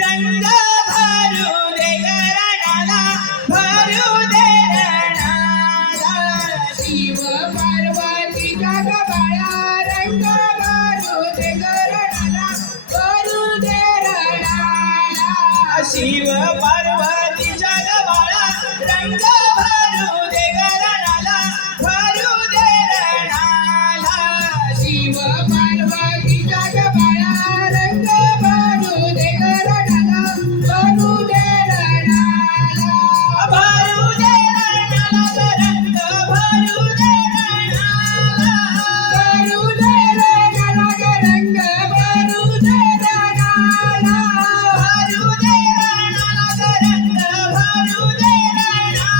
रंग भरू दे गरणाला भरू दे रणाला शिव पार्वतीच्या गबाळा रंग भरू दे गरणाला भरू दे रणाला शिव पार्वतीच्या गबाळा रंग भरू दे गरणाला भरू दे रणाला शिव पार्वतीच्या गबाळा रंग भरू दे गरणाला भरू दे रणाला भरू दे रणाला रंग भरू दे रणाला भरू दे रणाला रंग भरू दे रणाला भरू दे रणाला रंग भरू दे रणाला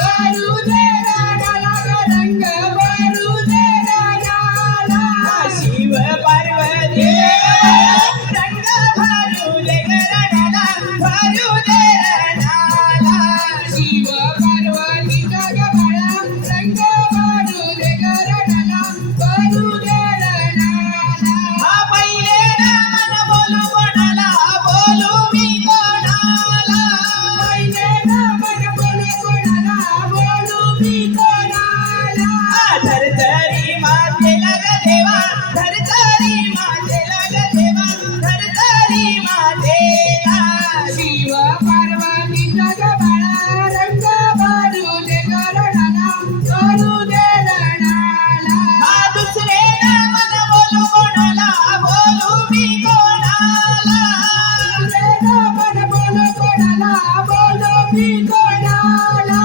भरू दे रणाला रंग भरू दे रणाला शिव पार्वती रंग भरू दे गरणाला भरू दे रणाला शिव पार्वतीच्या गबाळा रंग भरू दे गरणाला भरू दे रणाला हा पहिले मन बोलू कोणाला बोलू मी कोणाला पहिले मन बोलू कोणाला बोलू मी कोणाला धरतरी मातेला ग देवा धरतरी मातेला ग देवा धरतरी मातेला शिव पार्वतीच्या गबाळा रंग भरू दे गरणाला भरू दे रणाला हा दुसरे मन बोलू कोणाला बोलू मी कोणाला मन बोलू कोणाला बोलू मी कोणाला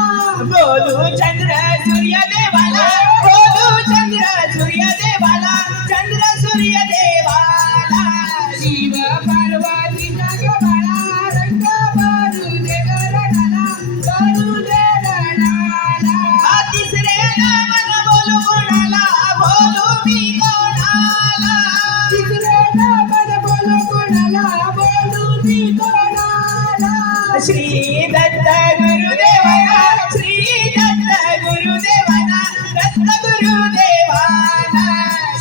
बोलू चंद्र सूर्य देवाला बोलू चंद्र सूर्य देवाला चंद्र सूर्य देवाला शिव पार्वतीच्या गबाळा रंग भरू दे गरणाला भरू दे रणाला हा तिसरे मन बोलू कोणाला बोलू मी कोणाला तिसरे मन बोलू कोणाला बोलू मी कोणाला श्री दत्त गुरुदेवाला श्री दत्त गुरुदेवाला दत्त गुरुदेवाला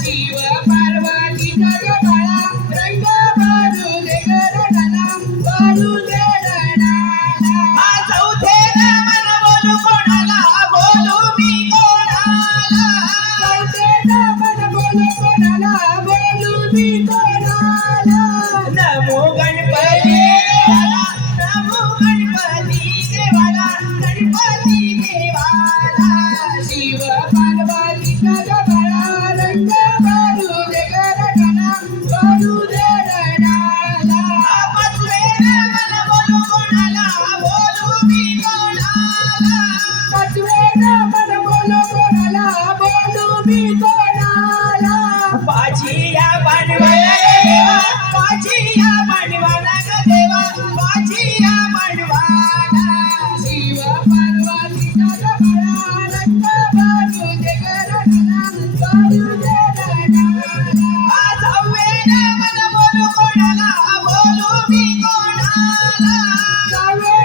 शिव पार्वतीच्या गबाळा रंग भरू दे गरणाला भरू दे रणाला हा चौथे मन बोलू कोणाला बोलू मी कोणाला चौथे मन बोलू कोणाला बोलू मी कोणाला नमो गणपती देवाला नमो गणपती देवाला गणपती देवाला शिव पार्वतीच्या गबाळा रंग भरू दे गरणाला भरू दे रणाला पाचवे मन बोलू कोणाला बोलू मी कोणाला पाचवे मन बोलू कोणाला बोलू मी कोणाला पाचिया पांडवाला ग देवा पाचिया पांडवाला ग देवा पाचिया पांडवाला शिव पार्वतीच्या गबाळा रंग भरू दे गरणाला भरू दे रणाला सहावे मन बोलू कोणाला बोलू मी कोणाला सहावे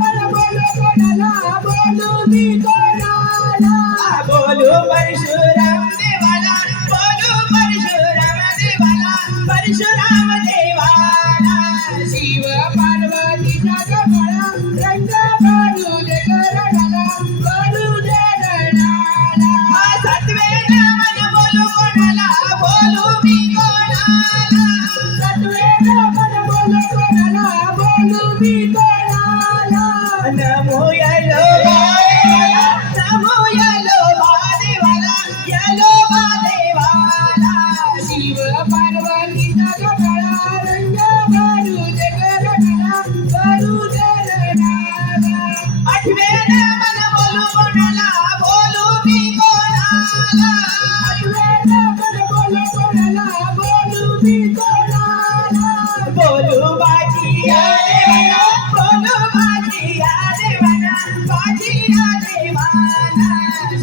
मन बोलू कोणाला बोलू मी कोणाला बोलू परशुराम देवाला बोलू परशुराम देवाला परशुराम देवाला शिव पार्वतीच्या गबाळा रंग भरू दे गरणाला भरू दे रणाला सातवे मन बोलू कोणाला बोलू मी कोणाला सातवे मन बोलू कोणाला बोलू मी कोणाला नमो यलो देवाला नमो यलो देवाला यलो देवाला शिव पार्वतीच्या गबाळा रंग भरू दे गरणाला भरू दे रणाला आठवे मन बोलू कोणाला बोलू मी कोणाला आठवे मन बोलू कोणाला बोलू मी कोणाला बोलू बाजिया देवाला बोलू बाजिया देवाला बाजिया देवाला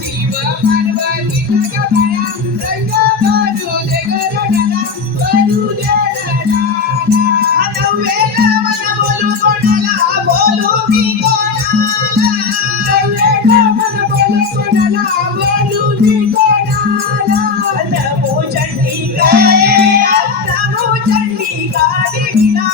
शिव पार्वतीच्या गबाळा रंग भरू दे गरणाला भरू दे रणाला नववे मन बोलू कोणाला बोलू मी कोणाला नववे मन बोलू कोणाला बोलू मी कोणाला नमो चंडिका देवा नमो चंडिका देवीला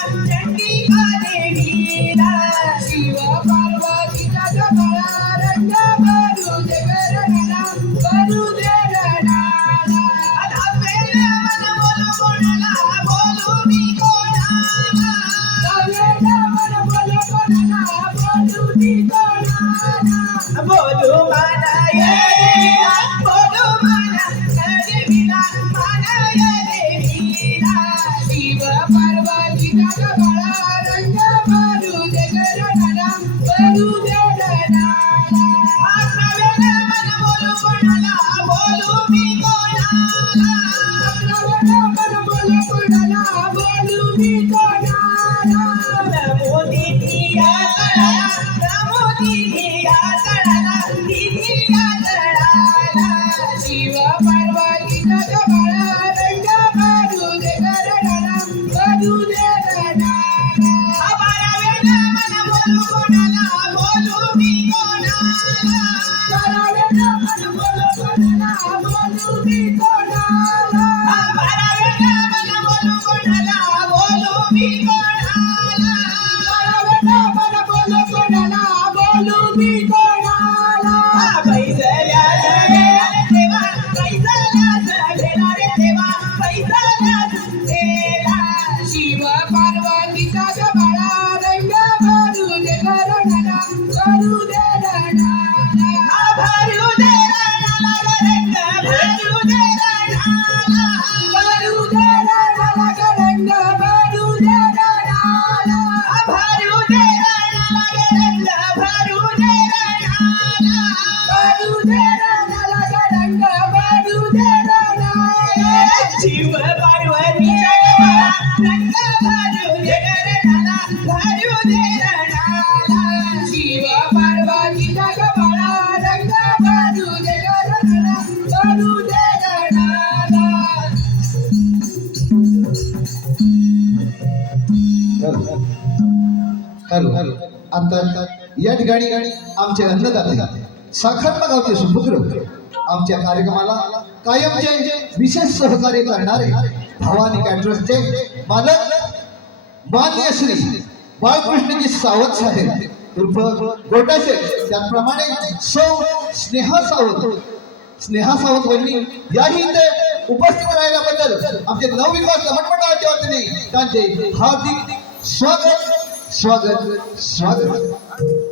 वेडा मन बोल कोणाला बोलू मी कोणाला बोलू माना ये देवा बोलू माना ये देवीला माना ये देवीला शिव पार्वतीचा गबाळा रंग भरू दे गरुडाला भरू दे गरुडाला आपला वेडा मन बोलू कोणाला बोलू मी कोणाला आपला वेडा मन बोल कोणाला बोलू मी कोणाला नमो दीदी या तळाला नमो दीदी या तळाला दीदी या तळाला शिव पार्वतीचा गबाळा रंग भरू दे गरुडाला भरू दे गरुडाला आबारा वेडा मन बोलू कोणाला बोलू मी कोणाला वेडा मन बोल कोणाला बोलू मी कोणाला आबारा वेडा मन बोलू कोणाला बोलू मी कोणाला वेडा मन बोल कोणाला बोलू मी कोणाला पैसल्या झालेला रे देवा पैसल्या झालेला रे देवा पैसल्या झालेला शिव पार्वतीचा गबाळा रंग भरू दे गरुडाला भरू दे गरुडाला भरू दे राणाला रंग भरू दे राणाला भरू दे गरुडाला रंग भरू दे गरुडाला भरू दे राणाला रंग भरू दे राणाला भरू दे गरुडाला रंग भरू दे गरुडाला शिव पार्वतीच्या गबाळा रंग भरू दे राणाला भरू दे राणाला शिव पार्वतीचा गबाळा रंग भरू दे गरुडाला भरू दे गरुडाला हॅलो आता या ठिकाणी आमचे अन्नदाते साखरपा गावचे सुपुत्र आमच्या कार्यक्रमाला कायमचे विशेष सहकार्य करणारे भवानी कॅटरर्सचे मालक मान्य श्री बाळकृष्णजी सावंत साहेब उर्फ गोटासे त्याचप्रमाणे सौ स्नेहा सावंत वहिनी याही इथे उपस्थित राहिल्याबद्दल आमचे नवविकास मंडळाच्या वतीने त्यांचे हार्दिक स्वागत स्वागत स्वागत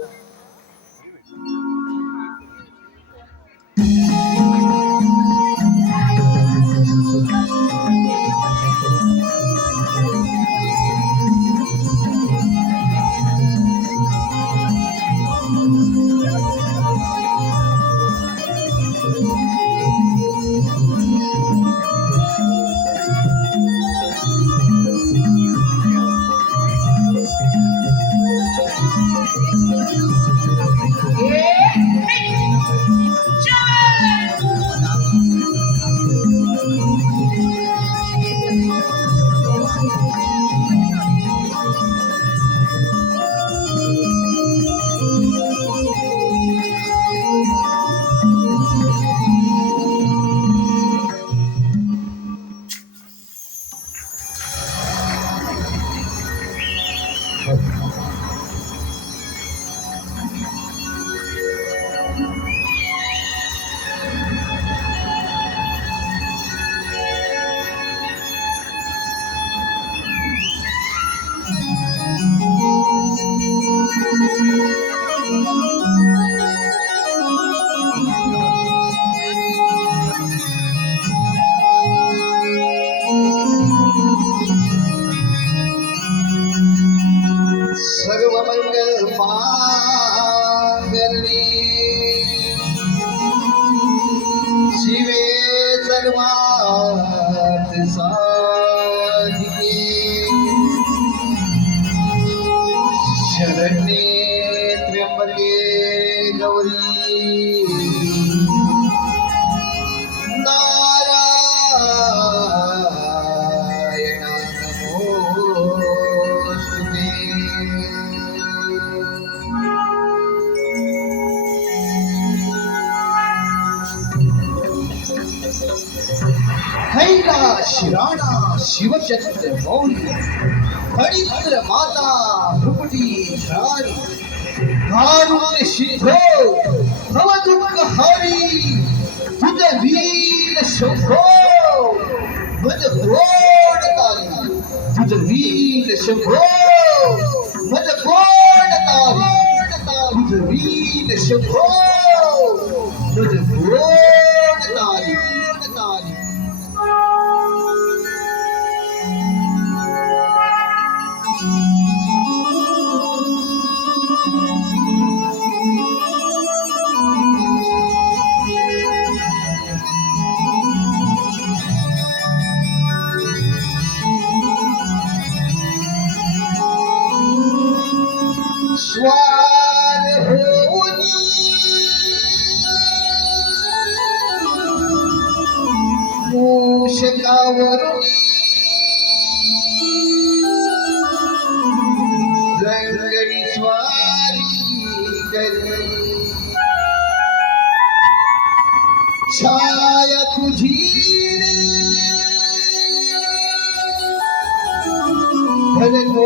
सर्वात साधिके शरण्ये त्र्यंबके गौरी नारायण नमोस्तुते हैला शिराणा शिवचंद्र मौर्य हरिद्र माता भ्रुकुटी धारी कारुण्य सिद्धो भव दुःख हरी तुझ वीर शंभो मद प्रोड तारी तुझ वीर शंभो भज कोण तारी तुझ वीर शंभो भज कोण तारी स्वार होऊनी मूषकावरुनी रंगडी स्वारी करी छाया तुझी भरतो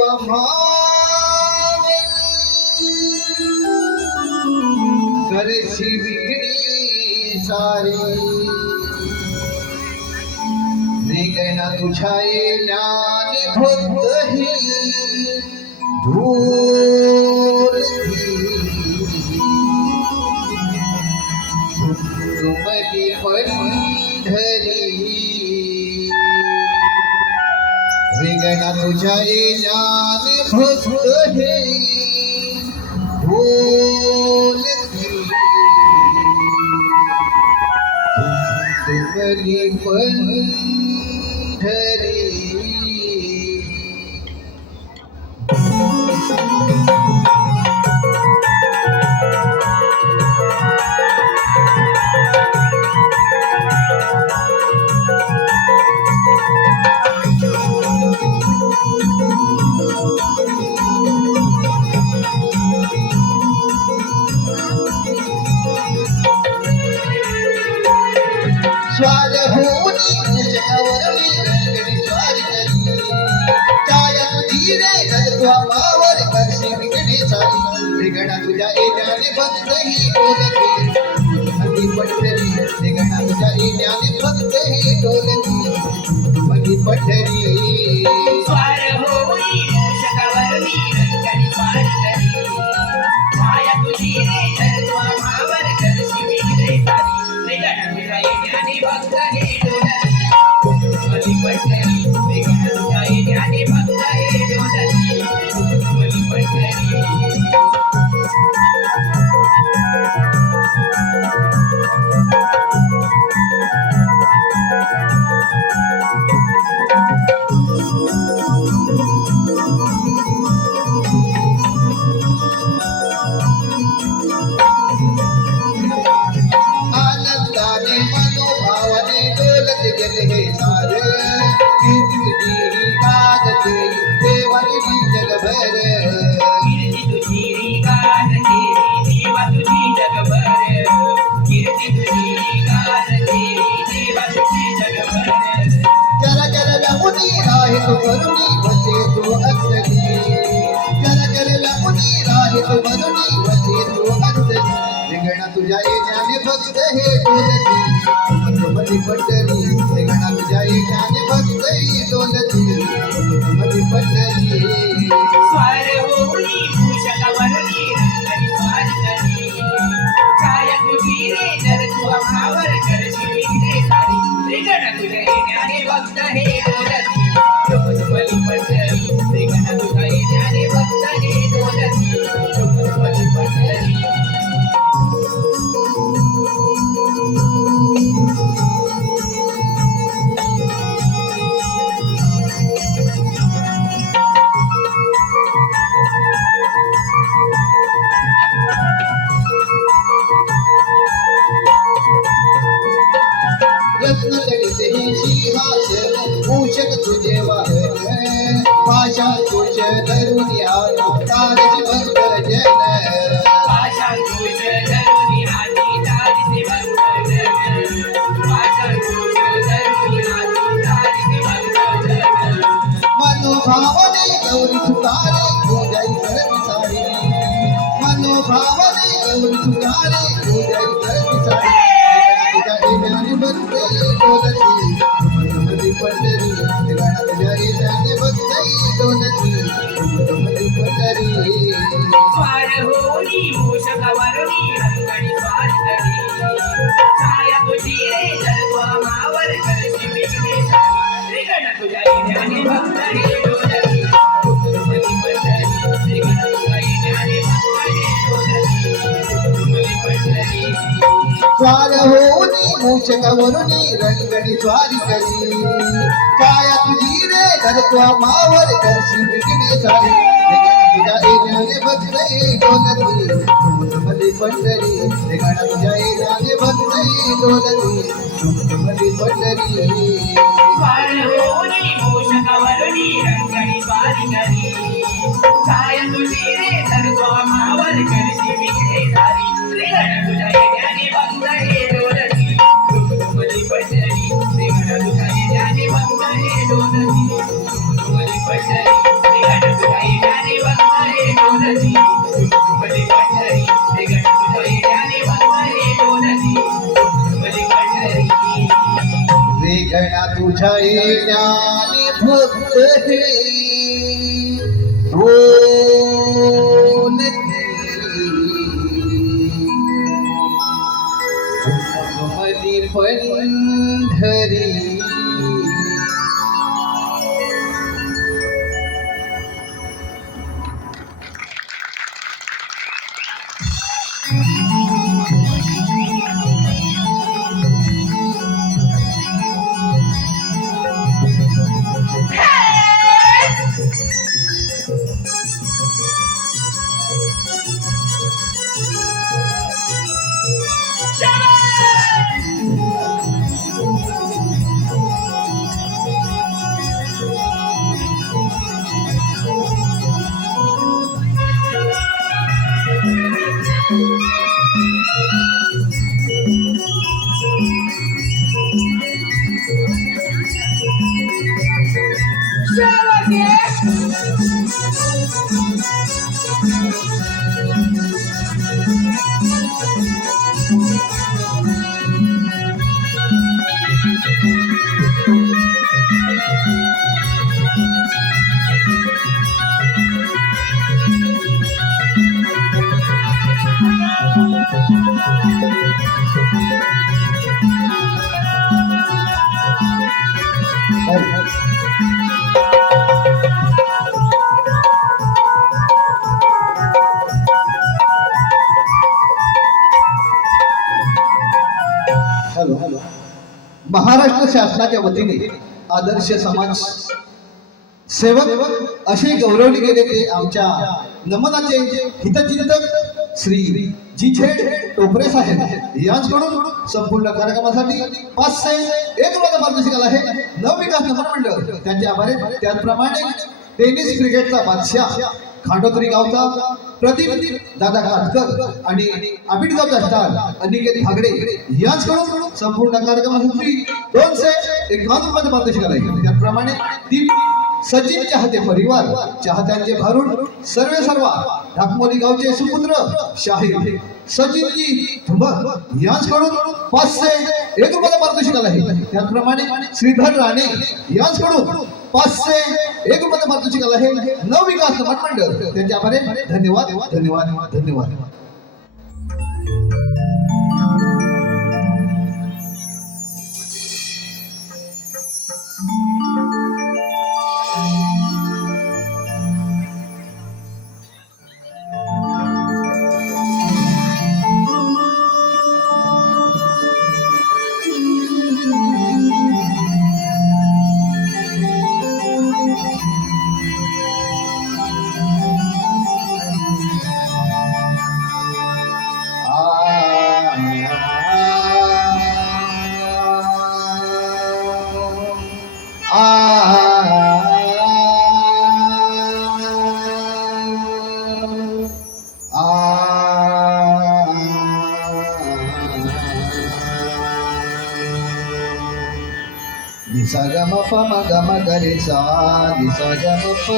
करशी विघ्ने सारी वेगळा तुझ्या येण्याने फक्त ही धूल तुमली पंढरी वेगळा तुझ्या येण्याने फक्त ही धूल तुमली पंढरी स्वार होऊनी मूषकावरुनी रंगडी स्वारी करी छाया तुझी रे जगत्वा मावर करशी विघ्ने सारी वेगळा तुझ्या येण्याने फक्त ही डोलती मधी पंढरी वेगळा तुझ्या येण्याने फक्त ही डोलती मधी पंढरी स्वार होऊनी मूषकावरुनी रंगडी स्वारी करी छाया तुझी रे जगत्वा मावर करशी विघ्ने सारी वेगळा तुझ्या येण्याने भक्त हे डोलती मधी पंढरी वेगळा तुझ्या येण्याने भक्त हे डोलती मधी पंढरी आनंदाने मनोभावाने डोलत गेले हे सारे कीर्ती गाजते देवानी जगभर कीर्ती तुझी गाजते देवा तुझी जगभर कीर्ती तुझी गाजते देवा तुझी जगभर जरा जरा लमुनी राहे तो करुणी वसे तो अंतरी जरा जरा लमुनी राहे तो करुणी वसे तो अंतरी वेगळा तुझ्या येण्याने फक्त हे डोलती मधी पंढरी वेगळा तुझ्या येण्याने फक्त ही डोलती मधी पंढरी स्वार होऊनी मूषकावरुनी रंगडी स्वारी करी छाया तुझी रे जगत्वा मावर करशी विघ्ने सारी वेगळा तुझ्या येण्याने भक्त हे डोलती तुमली पंढरी वेगळा तुझ्या येण्याने भक्त हे डोलती तुमली पंढरी रत्नजडित हे सिंहासन मूषक तुझे वाहन भाषा तुझ धरुनी आला तारसी भक्त जन आशा तुझ धरुनी हाती तारसी भक्त जन आशा तुझ धरुनी हाती तारसी भक्त जन मनोभावने गौरी सुतारे पूजाई करत सारी मनोभावने गौरी सुतारे पूजाई करत सारी तुझ्या येण्याने भक्ते डोलती मधी पंढरी वेगळा तुझ्या येण्याने भक्ते डोलती मधी पंढरी होऊनी मूषकावरुनी रंगणी स्वारी करी छाया तुझी रे जलवा मावर करशी विघ्ने सारी रिगण तुझ्या येण्याने भक्त रे डोलती कुटुंबली पंढरी रिगण तुझ्या येण्याने भक्त रे डोलती कुटुंबली पंढरी स्वार होऊनी मूषकावरुनी रंगणी स्वारी करी छाया तुझी रे धरत्वा मावर करशी विघ्ने सारी तुझ्या येण्याने भक्त डोलती कुटुंबली पंढरी ठिकाण तुझ्या येण्याने भक्त डोलती कुटुंबली पंढरी स्वार होऊनी मूषकावरुनी रंगणी स्वारी करी छाया तुझी रे जलवा मावर करशी विघ्ने सारी रिगण तुझ्या येण्याने भक्त रे डोलती कुटुंबली पंढरी रिगण तुझ्या येण्याने भक्त रे डोलती कुटुंबली पंढरी रिगण तुझ्या येण्याने भक्त रे डोलती कुटुंबली पंढरी रिगण तुझ्या येण्याने भक्त रे डोलती कुटुंबली पंढरी वेगळा तुझ्या येण्याने भक्त हे डोलती कुटुंबली पंढरी महाराष्ट्र शासनाच्या वतीने आदर्श समाज सेवक असे गौरवले गेले ते आमच्या नमनाचे हितचिंतक श्री झेड टोपरे साहेब यांच्याकडून संपूर्ण कार्यक्रमासाठी 501 रुपयाचा पारितोषिक आहे. नवविकास नगर मंडळ त्यांचे आभार आहेत. त्याचप्रमाणे टेनिस क्रिकेटचा बादशाह खांडोत्री गावचा प्रदीप दादा काटकर आणि आबिडगावचा स्टार अनिकेत हागडे यांच्याकडून संपूर्ण कार्यक्रमासाठी 251 रुपयाचा पारितोषिक आहे. त्याचप्रमाणे सचिन चाहते परिवार चाहत्यांचे भरून सर्व ढाकमोली गावचे सुपुत्र शाहीर सचिनजी धुंबर यांच्याकडून 501 रुपयाचा पारितोषिक आहे. त्याचप्रमाणे श्रीधर राणे यांच्याकडून 501 रुपयाचा पारितोषिक आहे. नवविकास मंडळ त्यांचे आभार आहे. धन्यवाद धन्यवाद धन्यवाद. Sa ga ma pa ma ga ma ga re sa sa ga ma pa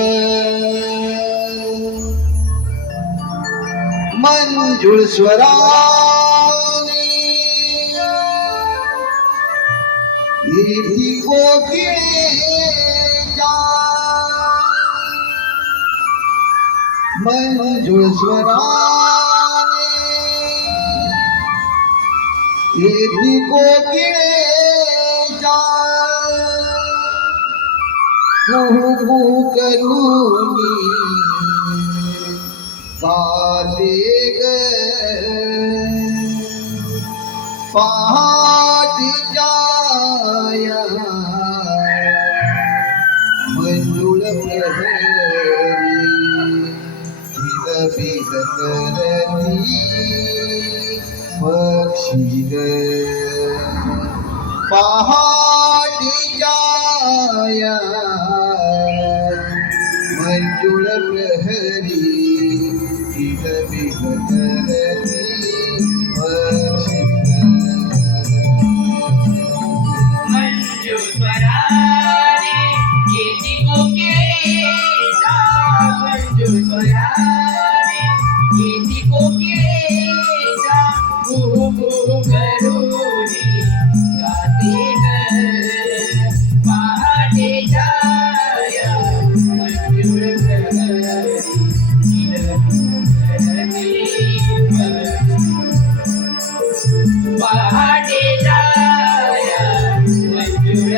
मंजूळ स्वराने इति कोकिळेच्या मंजूळ स्वराने येती कोकिळेच्या कुहू करूनी गाते ग पहाटेच्या या मंजुळ प्रहरी बिग करती पक्षी ग पहाटेच्या या मंजुळ प्रहरी बिग करती पक्षी मंजू स्वराने येती कोकिळेच्या मंजू स्वराने येती कोकिळेच्या कुहू कुहू करूनी गाते ग पहाटेच्या या मंजूळ प्रहरी पहाटेच्या या मंजूळ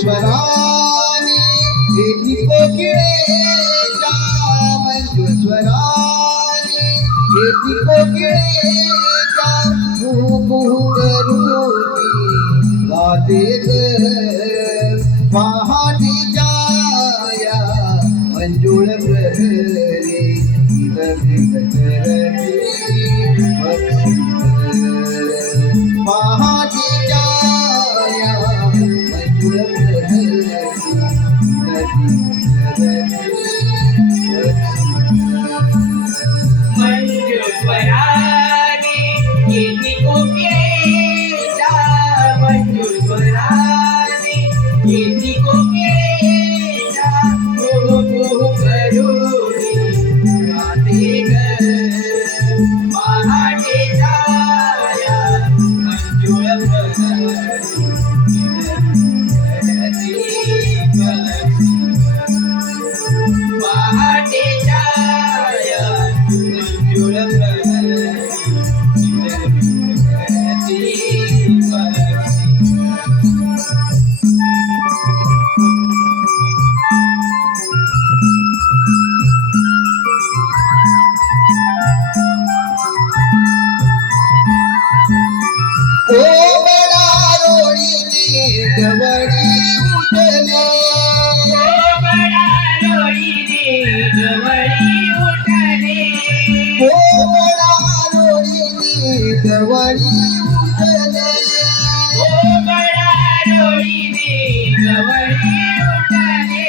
मंजुस्वराने येती कोकिळेच्या मंजुस्वराने येती कोकिळेच्या कुहू कुहू करूनी गाते ग पहाटेच्या या मंजुळ प्रहरी बिग करती पक्षी पहाटेच्या या मंजुळ प्रहरी मंजू स्वराने येती कोकिळेच्या मंजू स्वराने येती कोकिळेच्या कुहू कुहू करूनी गाते ग पहाटेच्या या मंजुळ पहाटेच्या या मंजुळ कोमला रोळीने गवळी उठले कोमला रोळीने गवळी उठले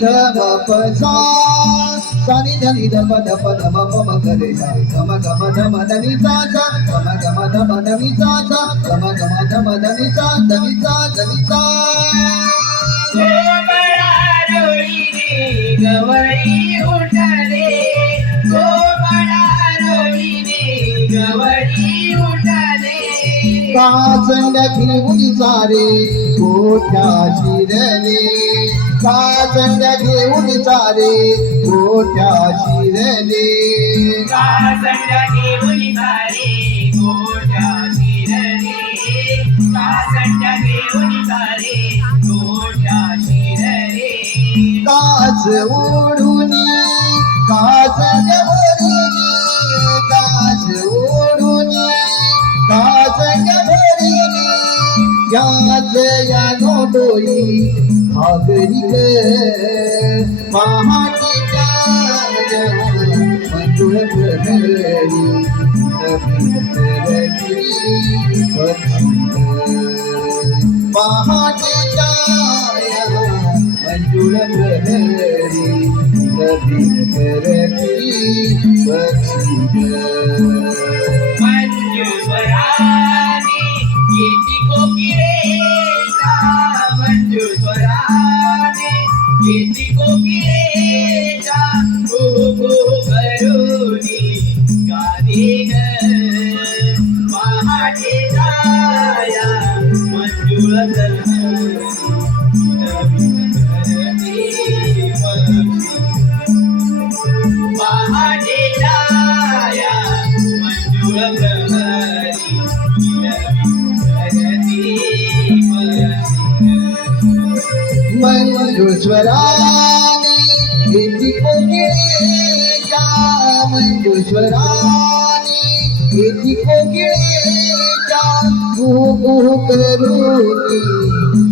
धम पसा सानी धनी धम धप धम पम करे सा गम गम धम धनी सा सा गम गम धम धनी सा सा गम गम धम धनी सा धनी सा धनी सा गवळी उठले गवळी उठले कासंग घेऊन सारे गोठ्या शिरले कासंग घेऊन सारे गोठ्या शिरले कासंग घेऊन सारे गोठ्या शिरले कासंग घेऊन सारे गोठ्या शिरले कास ओढून कासंग भरिली कास ओढून कासंग भरिली याच या नोडोई घागरी ग पहाटेच्या या मंजुळ प्रहरी बिग करती पक्षी ग पहाटेच्या या मंजुळ प्रहरी बिग करती पक्षी ग मंजू स्वराने येती कोकिळेच्या मंजू स्वराने येती कोकिळेच्या कुहू कुहू करूनी गाते ग पहाटेच्या या छाया मंजुळ प्रहरी मंजुस्वराने येती कोकिळेच्या मंजुस्वराने येती कोकिळेच्या गुहू करूनी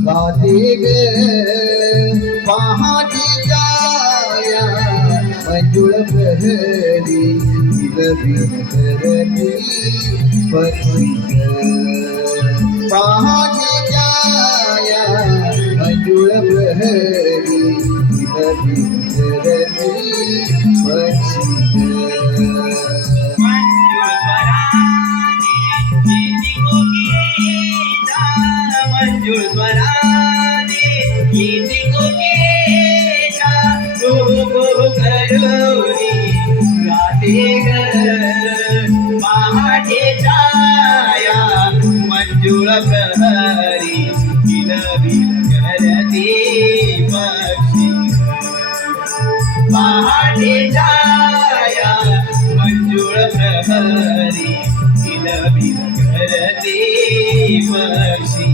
गाते ग पहाटेच्या या मंजुळ प्रहरी विलविल करती पक्षी पहाटेच्या या मंजुळ प्रहरी विलविल करती पक्षी मंजुळ स्वराने येती कोकिळेच्या गो करूनी गाते ग पहाटेच्या या मंजुळ प्रहरी विलविल करती पक्षी पहाटेच्या या मंजुळ प्रहरी विलविल करती पक्षी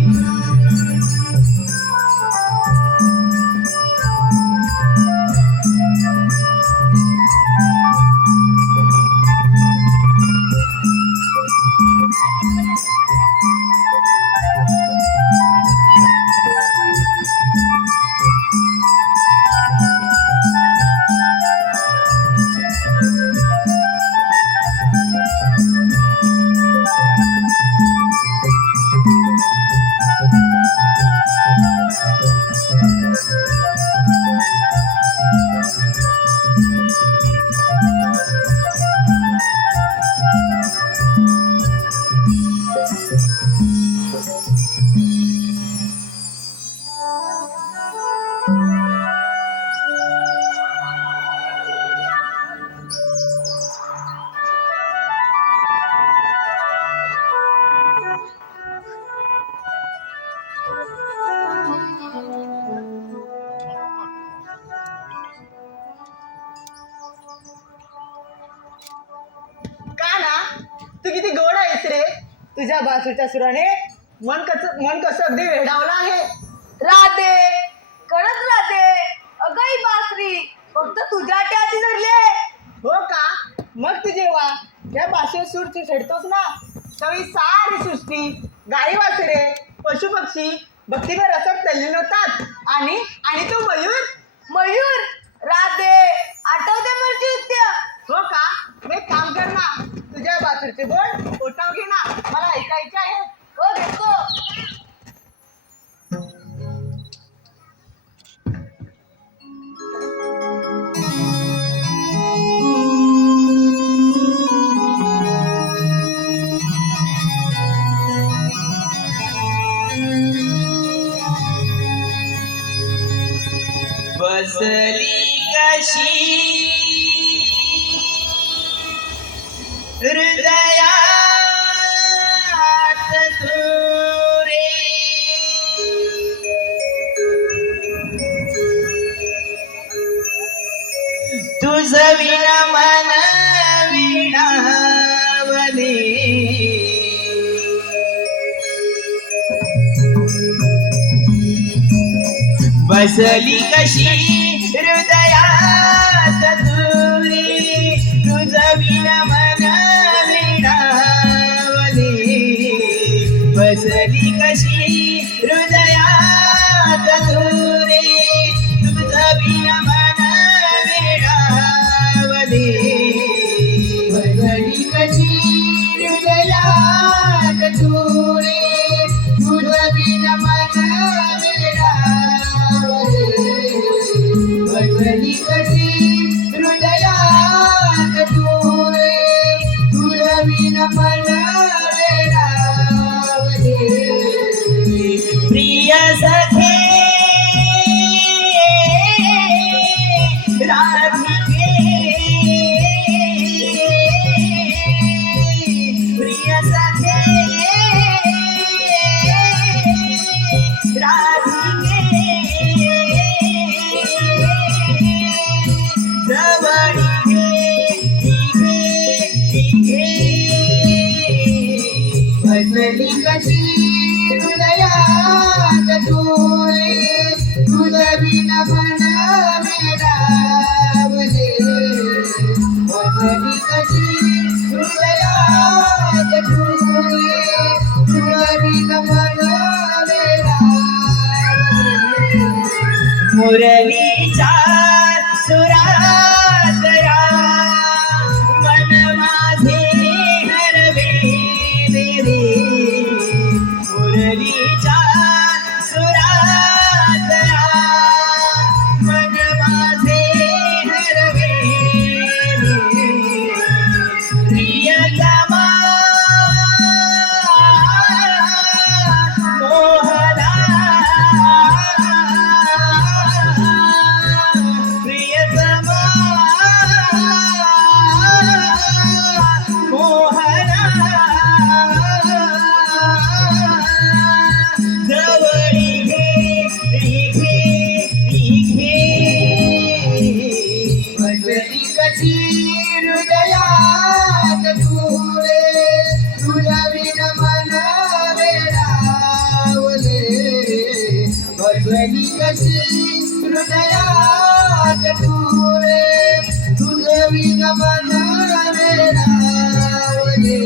तू किती गोड आहेस रे. तुझ्या बासूच्या सुराने मन कसं अगदी वेडावलं आहे. राधे खरंच राधे अगं ही बासरी फक्त तुझ्या हाती धरली. हो का? मग तू जेव्हा त्या बासूर सूर छेडतोस ना तेव्हा सारी सृष्टी गाई वासरे पशु पक्षी भक्तीवर रसत तल्लीन होतात. आणि तो मयूर राधे आठवते मर्जी. हो का? मग एक काम कर ना, तुझ्या बासूरचे बोल ओटाव घे ना, मला ऐकायचे आहे. हो घेतो. बसली कशी हृदयात तू रे, तुझ विना मन विणावले. बसली कशी हृदयात तुरी, तुझ विना मन विणावले. बसली कशी हृदयात तुरी, तुझ विना मन विणावले. बसली कशी हृदयात तुरी, तुझ विना मन विणावले. कशी हृदयात तुरे तुझ्या विना मन वेडावले वसली कशी हृदयात तुरे तुझ्या विना मन वेडावले मुरलीच्या सुरात या मन माझे हरवेले रे मुरलीच्या सुरात या मन माझे हरवेले प्रियतमा मोहना प्रियतमा मोहना जवळी घे वसली कशी हृदयात तुरे तुझ्या विना मन वेडावले वसली कशी हृदयात तुरे तुझ्या विना मन वेडावले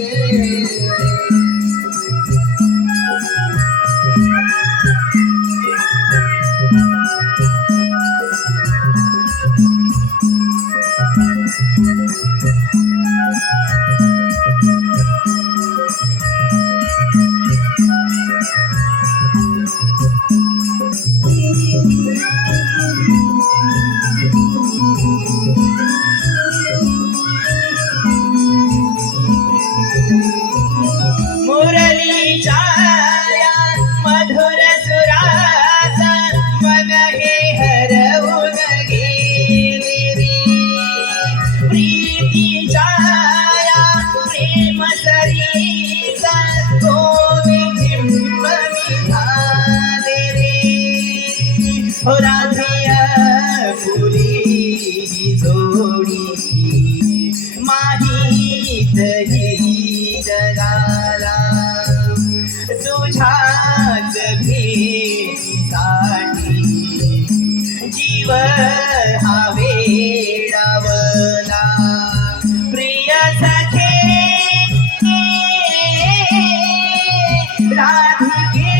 मुरलीच्या या मधुर सुरात मन हे हरवून गेले रे प्रीतीच्या या प्रेम सरीचा गोवे चिंब झाले रे हो राधिया फुली जोडी माहीत ही जगाला तुझ्याच भेटीसाठी जीव हा वेडावला प्रिय सखे राधिके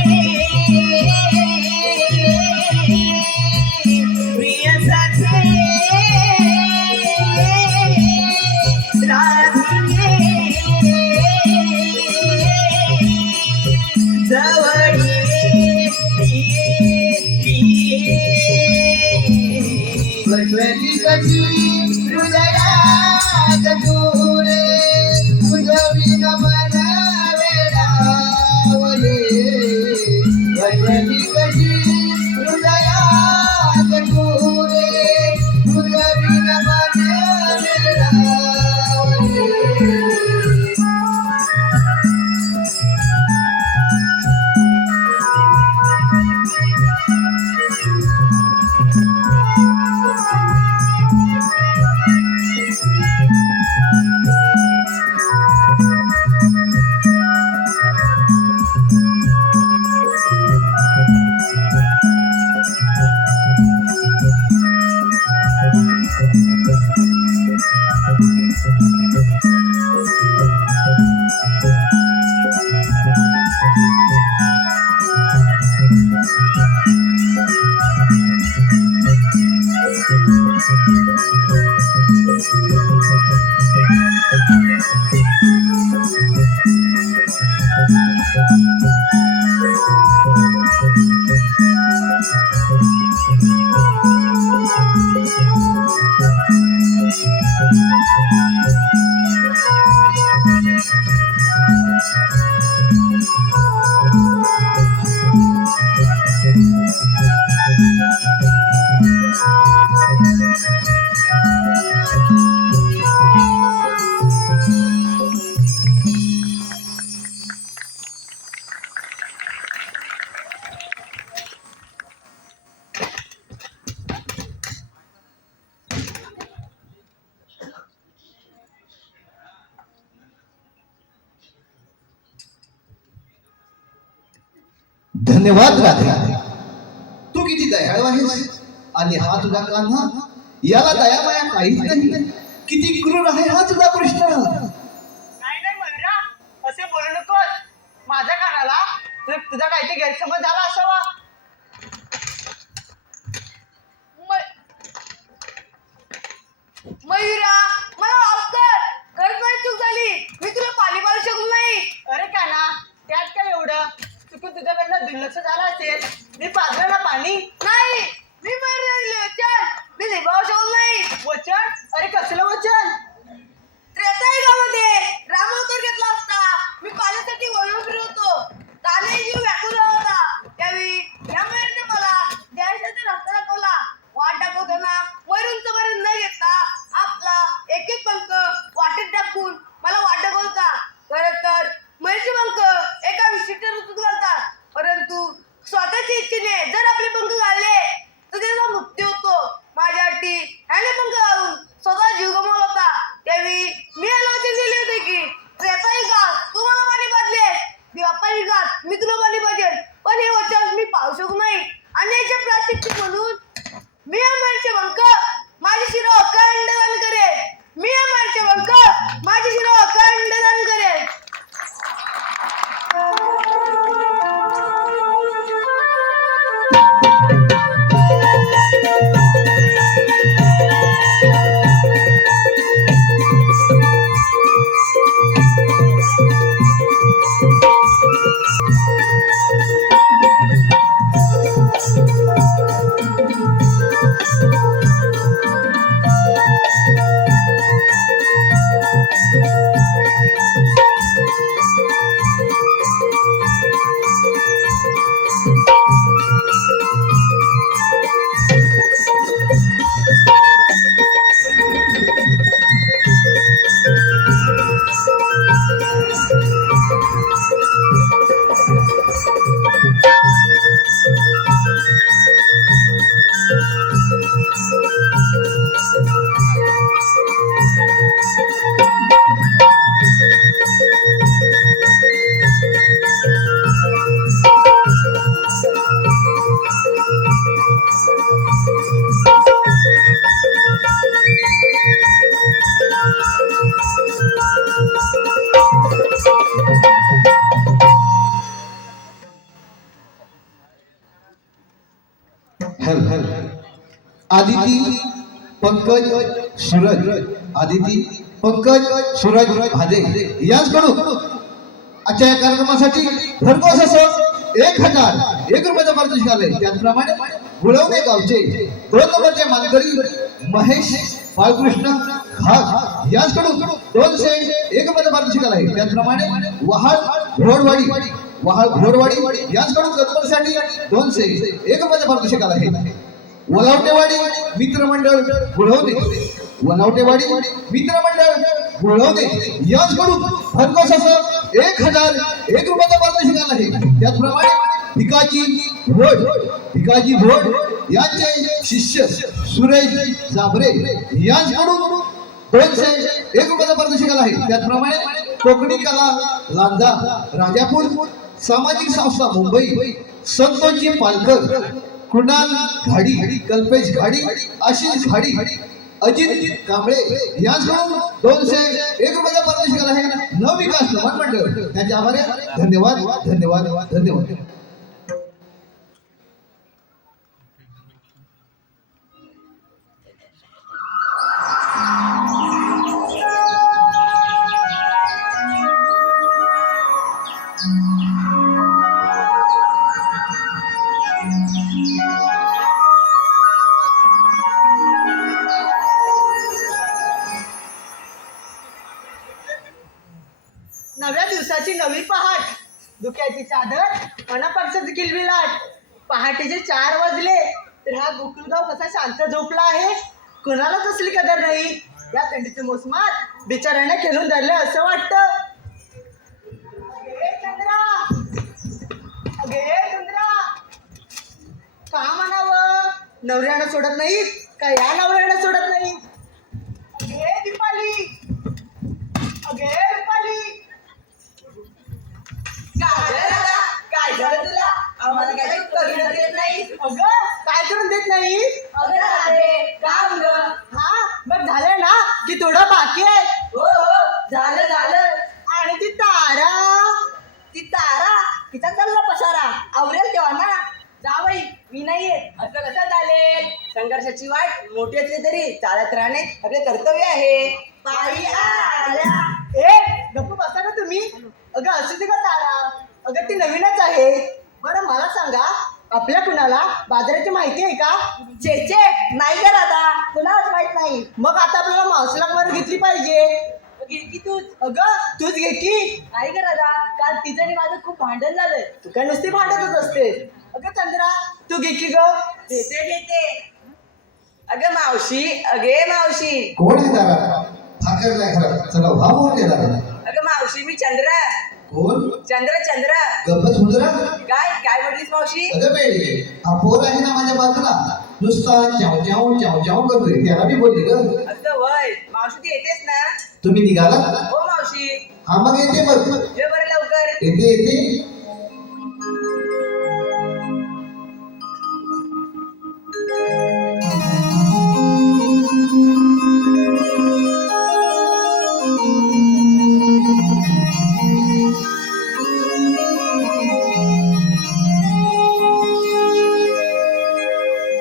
प्रिय सखे राधिके जवळी वसली कशी हृदयात तुरे तुझ्या विना मन वेडावले वसली कशी हृदयात तुरे तुझ्या विना मन वेडावले धन्यवाद राधे. तू किती दयाळू आहेस. आणि हा तुझा कान्हा, याला दया माया काहीच नाही. किती क्रूर आहे हा तुझा कृष्ण. नाही नाही मयुरा, असे बोलू नकोस. माझ्या कानाला तुझा काहीतरी गैरसमज झाला असावा. मयुरा, मला माफ कर. खरंच माझी चूक झाली. मी तुला पाणी पाजू शकलो नाही. अरे काना, त्यात काय एवढं. चुकून तुझ्याकडनं दुर्लक्ष झालं असेल. मी पाजलं ना पाणी. नाही, मी मयुरा दिले वचन. मी निभावू शकलो नाही. वचन? अरे कसलं वचन? त्रेतायुगामध्ये रामावतार घेतला असता. मी पाण्यासाठी वळून फिरवतो. ताने जीव व्याकुळ होता. त्यावेळी या मयुराने मला देशाचा रस्ता दाखवला. वाट दाखवताना मयूरचं बरं न घेता आपला एक एक पंख वाटेत टाकून मला वाट दाखवता. खरं तर मयूरचे पंख एका विशिष्ट ऋतूत घालतात. परंतु स्वतःच्या इच्छेने जर आपले पंख घालले तर त्याचा मृत्यू होतो. माझ्यासाठी ह्याने पंख घालून स्वतः जीव गमावला होता. त्यावेळी मी याला वचन दिले होते की त्रेतायुगात तू मला पाणी पाजलेस, द्वापारयुगात मी तुला पाणी पाजेल. पण हे वचन मी पाळू शकू नाही. आणि याचे प्रायश्चित्त म्हणून मी या मयूरचे पंख माझी शिर अखंड दान करेन. मी या मयूरचे पंख माझी शिर अखंड दान करेन. आदिती पंकज सूरज, आदिती पंकज सूरज भादे यांच्याकडून आजच्या या कार्यक्रमासाठी भरघोस असं 1001 रुपयाचं पारितोषिक आलंय. त्याचप्रमाणे गुळवणे गावचे 2 नंबरचे मानकरी महेश बाळकृष्ण खाग यांच्याकडून 201 रुपयाचं पारितोषिक आलंय. त्याचप्रमाणे वहाळ घोडवाडी यांच्याकडून गतवर्षासाठी 201 रुपयाचं पारितोषिक आलंय. वलावटेवाडी मित्रमंडळ गुळवणे यांच्याकडून भरघोस असं 1001 रुपयाचं पारितोषिक आलं आहे. त्याचप्रमाणे भिकाजी भोड यांचे शिष्य सुरेश जाबरे यांच्याकडून 201 रुपयाचं पारितोषिक आलं आहे. त्याचप्रमाणे कोकणी कला लांजा राजापूर सामाजिक संस्था मुंबई संतोषजी पालकर, कुणाल घाडी, कल्पेश घाडी, आशिष घाडी, अजित कांबळे यांच्याकडून 201 रुपयाचा पारितोषिक आला आहे. नवविकास नमन मंडळ त्यांच्या आभारी. धन्यवाद धन्यवाद धन्यवाद. नव्या दिवसाची नवी पहाट, धुक्याची चादर मनापासून किलबिलाट. पहाटेचे 4 वाजले तर हा गोकुलगाव कसा शांत झोपला आहे. कोणाला कसली कदर नाही. या थंडीच्या मोसमात बिचाऱ्याने खेळून धरले असं वाटतं. चंद्रा का म्हणावं. नवऱ्यानं सोडत नाही का या नवऱ्यानं सोडत नाही. अगे दीपाली, अगे दीपाली, काय झालं तुला. नाही? अगं राधे, काम ग. हा मग झालंय ना की थोडं बाकी आहे. हो झालं. आणि ती तारा तिचा चालला पसारा आवरेल तेव्हा ना. जावई मी नाही येत असं कसं चालेल. संघर्षाची वाट मोठी असली तरी चालत राहणे आपले कर्तव्य आहे. बाई आल्या. ए गप्प बसा ना तुम्ही. अगं असू दे का तारा, अगं ती नवीनच आहे. बरं मला सांगा, आपल्या कुणाला बाजाराची माहिती आहे का? चे नाही कर आता कुणाच माहित नाही. मग आता आपल्याला मावशीला वर घेतली पाहिजे. की तूच अगं तूच घे की. नाही कर आता काल तिचं आणि माझं खूप भांडण झालंय. तू काय नुसती भांडतच असते. अगं चंद्रा तू घे की ग. घेते. अगं मावशी अगे मावशी. कोण आहे दारा? भाकर नाही खरं. चला भाव होऊन गेला. अगं मावशी मी चंद्र. कोण? चंद्र गप्पच हुंदरा. काय म्हटलीस मावशी? अगं बेडी, हा पोर आहे ना माझ्या बाजूला, नुसता चाव करतोय. त्याला मी बोलली ग. असं वय मावशी ती येतेस ना? तुम्ही निघाला? हो मावशी. हा मग येते बघ. ये बरं लवकर. येते.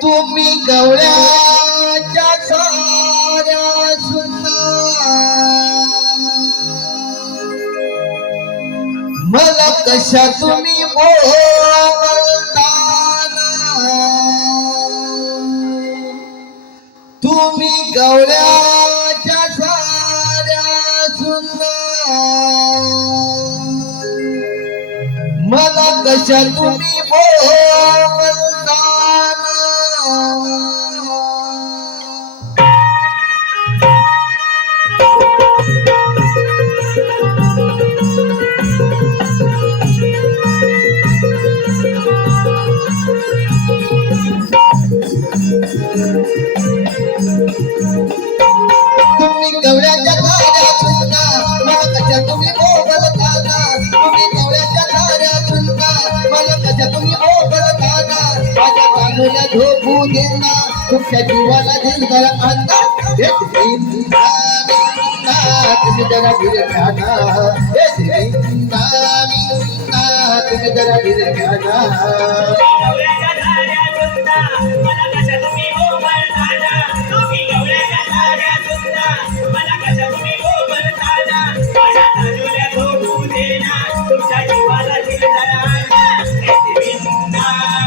तुम्ही गवळ्याच्या साऱ्या सुना मला कशा तुम्ही बोलताना. तुम्ही गवळ्याच्या साऱ्या सुना मला कशा तुम्ही बोलताना. तुम्ही गवळ्याच्या धाऱ्या सुना मला कशा तुम्ही बोलताना. तुम्ही गवळ्याच्या धाऱ्या सुना मला कशा तुम्ही बोलताना. माझ्या कानूला झोपू देना तुमच्या जीवाला दिलदार आणा. तुम्ही जरा धीर घ्या ना. तुम्ही जरा धीर घ्या ना. गवळ्याच्या धाऱ्या सुद्धा मला कशा तुम्ही बोलताना. तुम्ही गवळ्याच्या धाऱ्या सुद्धा मला कशा तुम्ही बोलताना. माझ्या ताजुल्या झोपू देना तुमच्या जीवाला दिलदार आणा.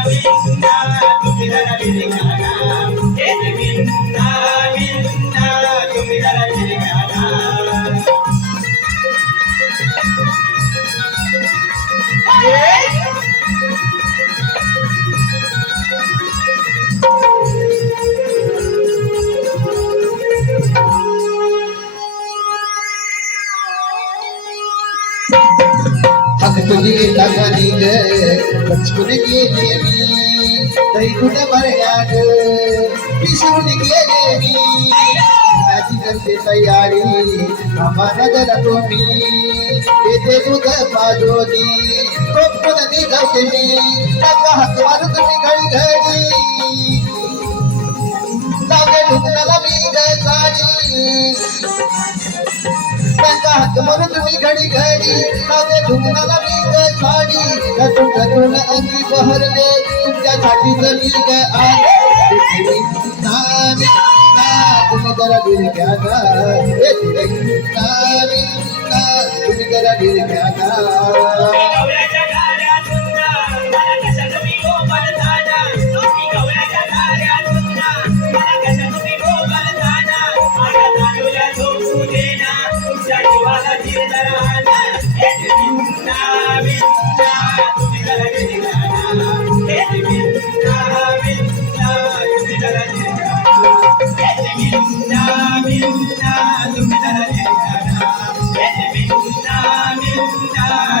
विंदा तुम्ही जरा धीर घ्या ना. विंदा तुम्ही जरा धीर घ्या ना. हक तुझी लागली ग बचपन गेले मी. तरी कुठं भरल्या ग विसरून गेले मी. माझी करते तयारी आम्हाला जरा तुम्ही. येते दूध पाजोनी कोपण निघावते मी. टाका हात मारून तुम्ही घडी लागे ढुकणाला मी ग साडी. टाका हात मारून तुम्ही घडी लागे ढुकणाला मी ग साडी. कटून अंगी बहरले तुमच्यासाठी जमी ग आले. तुम्ही जरा धीर घ्या ना. तुम्ही जरा धीर घ्या ना. गवळ्याच्या धाऱ्या सुद्धा मला कशा तुम्ही बोलताना. तुम्ही गवळ्याच्या धाऱ्या सुद्धा मला कशा तुम्ही बोलताना. माझ्या ताजुल्या झोपू देना तुमच्या जीवाला दिलदार आणा. विंदा तुम्ही जरा धीर घ्या ना. विंदा तुम्ही जरा धीर घ्या ना. विंदा तुम्ही जरा धीर घ्या ना.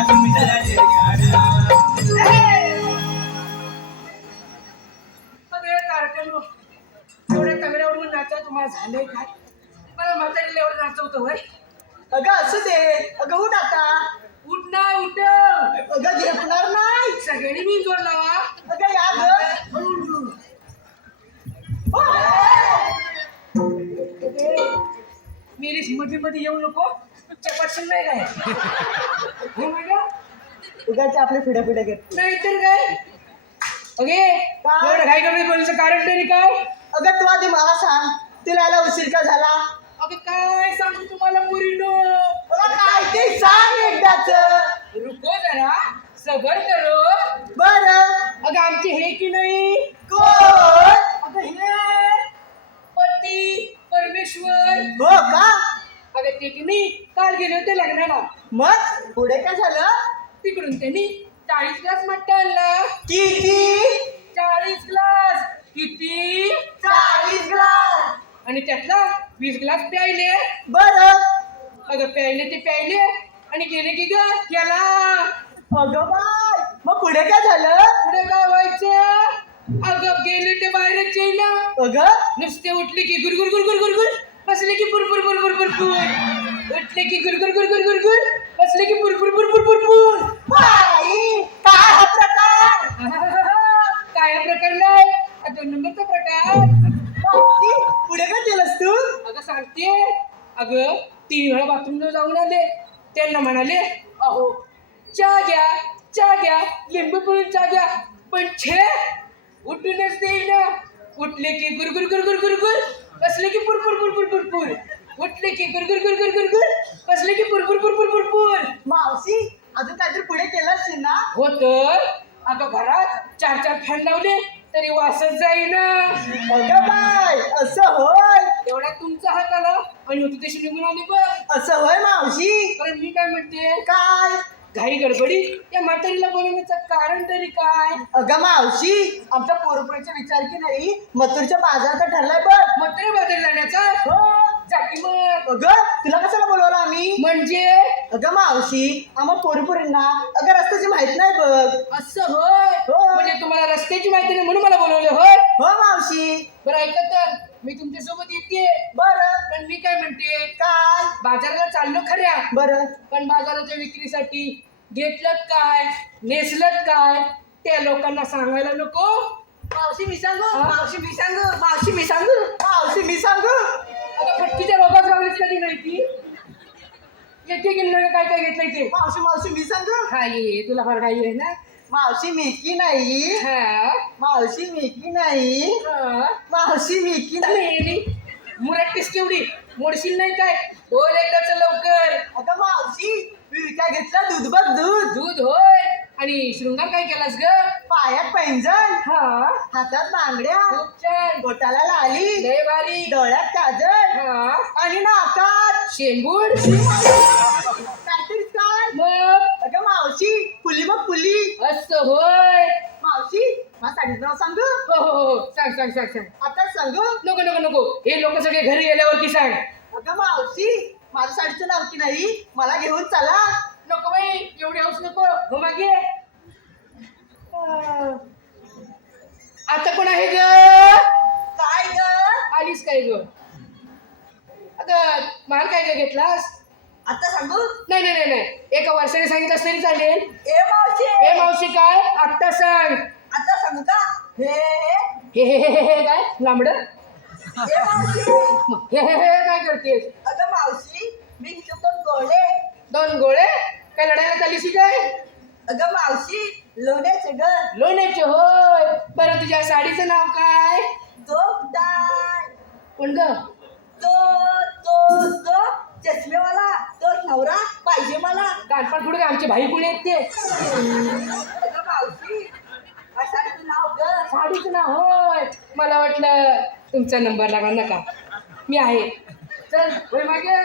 तुम्ही जरा धीर घ्या ना. सगळे कार्यक्रम एवढ्या तगड्यावरून नाचा तुम्हाला झालंय काय? मला म्हातारीला एवढं नाचवतो होय. अगं असू दे. अगं उठ आता. उठ ना उठ. अगं झेपणार नाही. सगळ्यांनी मी जोर लावा. अगं या ग. मेरी मध्ये मध्ये येऊ नको चपाटशन नाही काय हो माझ्या उगाचे आपले फिडे फिडे घेत नाहीतर काय ओके एवढं काय कमी बोलायचं कारण तरी काय अगं तू आधी मला सांग तिला यायला उशीर का झाला अगं काय सांगू तुम्हाला मुरीनो मला काय ते सांग एकदाच रुको जरा सबर करो बर अगं आमचे हे की नाही कोण अगं हे पती परमेश्वर हो का अगं ते की नाही काल गेले होते लग्नाला मग पुढे काय झालं तिकडून त्यांनी 40 ग्लास मट्टा आणला किती 40 ग्लास किती 40 ग्लास आणि त्यातला 20 ग्लास प्यायले बर अगं प्यायले ते प्यायले आणि गेले की ग याला अगं बाय मग पुढे काय झालं पुढे काय व्हायचं अगं गेले ते बाहेरच यायला अगं नुसते उठले की गुरगुर गुरगुर गुरगुर बसले की बुरबुर बुरबुर बुरबुर उठले की गुरगुर गुरगुर गुरगुर बसले की बुरबुर बुरबुर बुरबुर बाई काय हा प्रकार काय हा प्रकार नाही हा 2 नंबरचा प्रकार बाई, पुढे काय केलंस तू अगं सांगते अगं 3 वेळा बाथरूमला जाऊन आले त्यांना म्हणाले अहो चहा घ्या लिंबू पिळून चहा घ्या पण छे उठूनच देईना उठले की गुरगुर गुरगुर गुरगुर बसले की पुरपुर पुरपुर पुरपुर उठले की गुरगुर गुरगुर गुरगुर बसले की पुरपुर पुरपुर पुरपुर मावशी अजून काहीतरी पुढे केलं असशील ना हो तर अगं घरात 4 फॅन लावले तरी वासच जाईना अगं बाय असं होय तेवढ्या तुमचा हात आला आणि होती तशी निघून आली बघ असं होय मावशी कारण मी काय म्हणते काय घाई गडबडी या म्हातारीला बोलवण्याचं कारण तरी काय अगं मावशी आमच्या पोरपुरीचा विचार की नाही मथुरच्या बाजारात ठरलाय बघ म्हातारी बाजार जाण्याचा हो जाती मग अगं तुला कशाला बोलवलं आम्ही म्हणजे अगं मावशी आम्हा पोरपुरींना अगं रस्त्याची माहित नाही बघ असं होय हो. म्हणजे तुम्हाला रस्त्याची माहिती नाही म्हणून मला बोलवले होय हो मावशी बरं ऐकत तर मी तुमच्या सोबत येते बरं पण मी काय म्हणते काय बाजाराला चाललो खऱ्या बरं पण बाजाराच्या विक्रीसाठी घेतलं काय नेसलं काय त्या लोकांना सांगायला नको मावशी मी सांगू हा? मावशी मी सांगू मावशी मी सांगू मावशी मी सांगू आता फटकीच्या रोगात लावलीच कधी नाही ती येते की नाही काय काय घेतलंय ते मावशी मी सांगू हा ये तुला फार काही आहे ना मावशी मिकी नाही हा मावशी मिकी नाही हा मावशी मिकी नाही मेली मुरट्टीस केवढी मोडशील नाही काय बोल एकदाच लवकर अगं मावशी मी काय घेतलं दूध बघ दूध दूध होय आणि शृंगार काय केलास ग पायात पैंजण हा हातात बांगड्या खूप छान बोटाला लाली लय भारी डोळ्यात काजळ हा आणि नाकात शेंबूड काहीतरी काय मग अगं मावशी पुली मग पुली असं होय मावशी मला साडीचं नाव सांगू हो हो हो सांग सांग सांग सांग आता सांगू नको नको नको हे लोक सगळे घरी गेल्यावरती सांग अगं मावशी माझ्या साडीचं नाव की नाही मला घेऊन चला नको बाई एवढी हौस नको हो मागे आता कोण आहे ग काय ग आलीस काय ग अगं माल काय काय घेतलास आता सांगू नाही नाही नाही नाही एका वर्षाने सांगितलं तरी चालेल ए मावशी हे मावशी काय आत्ता सांग आता सांगू का हे काय लांबड ए मावशी हे काय करतेस अगं मावशी मी घेतो गोळे 2 गोळे काय लढायला चालीस की काय अगं मावशी लोण्याचे ग लोण्याचे होय बरं तुझ्या साडीचं नाव काय जोगदार कोण ग तो तो तो चष्मेवाला तो नवरा पाहिजे मला कानपाट पुढे आमचे भाई कोण आहेत ते अगं मावशी असाच नाव ग साडीचं नाव होय मला वाटलं तुमचा नंबर लागा नका मी आहे चल होय मागे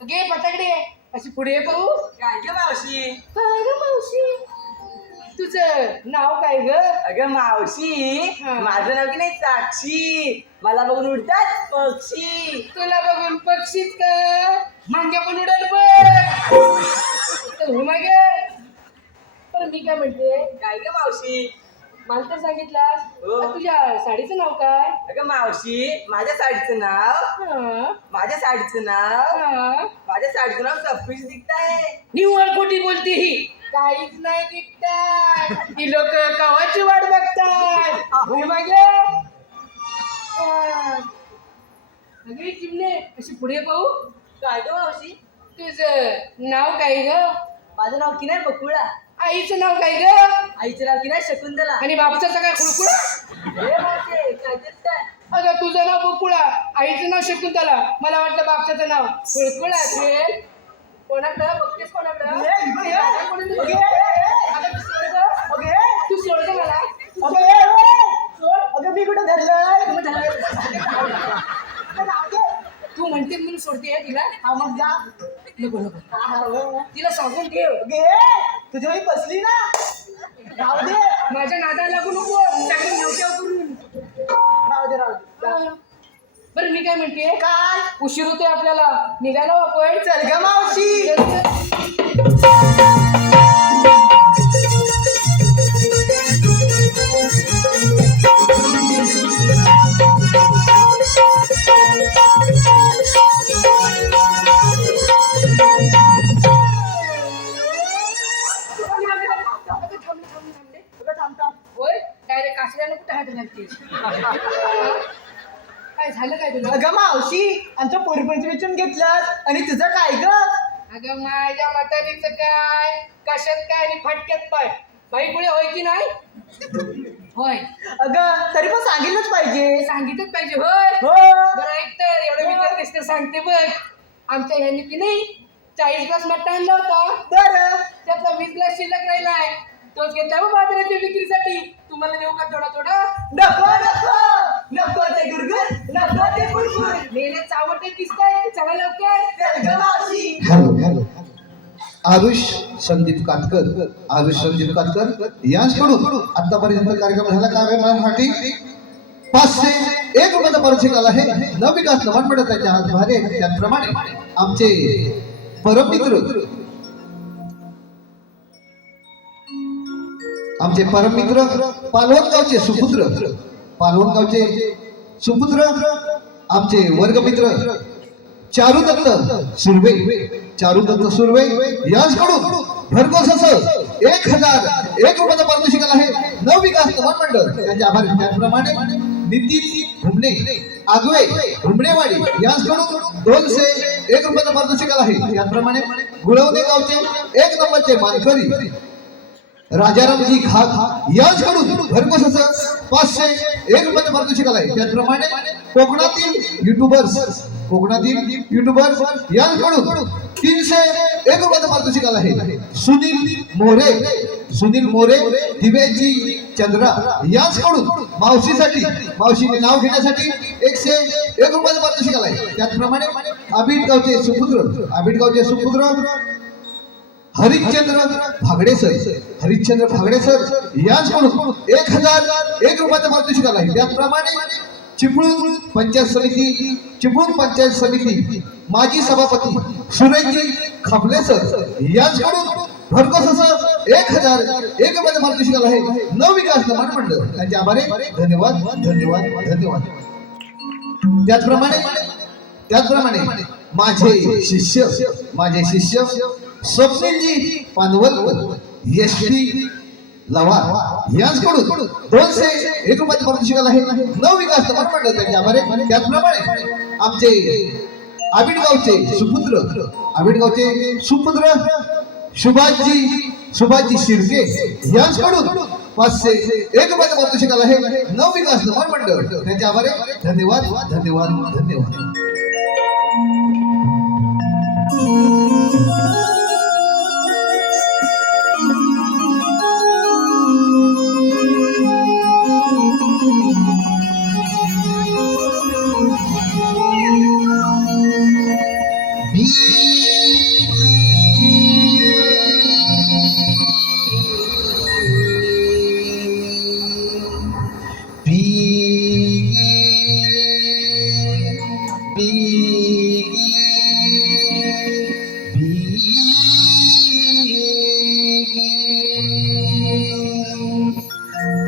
घे पताकडे अशी पुढे पाहू काय ग मावशी काय ग मावशी तुझं नाव काय ग अगं मावशी हा. माझं नाव की नाही साक्षी मला बघून उडतात पक्षी तुला बघून पक्षीच का मांग्या पण उडल पण हो मागे पण मी काय म्हणते काय ग मावशी मला तर सांगितलास हो. तर तुझ्या साडीचं नाव काय अगं मावशी माझ्या साडीचं नाव हा माझ्या साडीचं नाव हा माझ्या साडीचं नाव सफीस दिखताय निव्वळ खोटी बोलते ही काहीच नाही दिसतात. ती लोक कवाची वाट बघतात. होय मागे अगे चिमणे अशी पुढे पाहू. काय ग मावशी? तुझं नाव काय ग? माझं नाव की नाही बकुळा. आईचं नाव काय ग? आईचं नाव की नाही शकुंतला. आणि बापचं काय खुळखुळा? हे मावशी काय तेच काय? अगं तुझं नाव बकुळा, आईचं नाव शकुंतला. मला वाटलं बापच्याचं नाव खुळखुळा असेल. कोणाकडं बघतेस कोणाकडं? अगे, अगे, अगे, अगं तू सोड गं. अगे, तू सोड गं मला. अगे, अगे, सोड. अगे, मी कुठं धरलंय? मग झालं. अगं, अगे. तू म्हणते म्हणून सोडते तिला. हा मग जा. नको नको हा, हो. तिला सांगून ठेव. अगे, तुझ्या मी बसली ना. राहू दे. माझ्या नादाला लागू नको. टाकून नवक्यावर करून. राहू दे, राहू दे. बरं मी काय म्हणते, काय? उशीर होतोय आपल्याला. निघालो आपण. चल ग मावशी. चल, चल. तुला थांबता. होय काय रे कासऱ्यानं कुठे हात घालते? काय झालं काय तुला? अगं मावशी, आमच्या पोरपंच विचारून घेतलं आणि तुझं काय ग? अगं माझ्या म्हातारीचं काय, कशात काय आणि फटक्यात पाय. बाई पुढे होय की नाही? होय अगं तरी पण सांगितलंच पाहिजे. सांगितलंच पाहिजे. होय हो. बरं ऐक तर, एवढं विचारतेस तर सांगते बघ. आमच्या ह्यांनी की नाही 40 ग्लास मट्टा आणला होता. बरं. त्यातला 20 ग्लास शिल्लक राहिलाय. तोच घेतला हो बाजाराच्या विक्रीसाठी. तुम्हाला देऊ का थोडा थोडा? नको नको नको ते गुरगुर, नको ते गुरगुर. मेले चावटे दिसताय. चला लवकर. चल ग मावशी. हॅलो हॅलो आरुष संदीप कातकर, आरुष संदीप कातकर यांच्याकडून आतापर्यंत कार्यक्रम झाला काव्य मराठी 501 रुपयाचा पारितोषिक आला आहे. नवविकास लवाण मंडळ त्याच्या आधारे त्याप्रमाणे आमचे परममित्र पालवणगावचे सुपुत्र आमचे वर्गमित्र चारुदत्त सुर्वे यांच्याकडून भरघोस असं 1001 रुपयाचा पारितोषिक आला आहे. नवविकास लवाण मंडळ त्यांच्या आभारी. त्याचप्रमाणे नितीन घुमणे आगवे घुमणेवाडी यांच्याकडून 201 रुपयाचा पारितोषिक आला आहे. त्याचप्रमाणे गुळवणे गावचे 1 नंबरचे मानकरी राजारामजी घाग यांच्याकडून भरघोस असं 501 रुपयाचं पारितोषिक आलं आहे. त्याचप्रमाणे कोकणातील युट्यूबर्स यांच्याकडून 301 रुपयाचं पारितोषिक आलं आहे. सुनील मोरे दिव्याजी चंद्रा यांच्याकडून मावशीने नाव घेण्यासाठी 101 रुपयाचं पारितोषिक आलं आहे. त्याचप्रमाणे आबिडगावचे सुपुत्र हरिश्चंद्र भागडे सर यांच्याकडून 1001 रुपयाचं पारितोषिक आलं आहे. त्याचप्रमाणे चिपळूण पंचायत समिती माजी सभापती सुरेशजी खापले सर यांच्याकडून भरघोस असं 1001 रुपयाचं पारितोषिक आलं आहे. नवविकास लवाण मंडळ त्यांचे आभारी. धन्यवाद. त्याचप्रमाणे माझे शिष्य स्वप्नीलजी पानवल एसटी लवार यांच्याकडून 201 रुपयाचं पारितोषिक आलं आहे. नवविकास लवाण मंडळ त्यांचे आभारी. त्याचप्रमाणे आमचे आबिडगावचे सुपुत्र सुभाषजी शिर्के यांच्याकडून 501 रुपयाचं पारितोषिक आलं आहे. नवविकास लवाण मंडळ त्यांचे आभारी. धन्यवाद.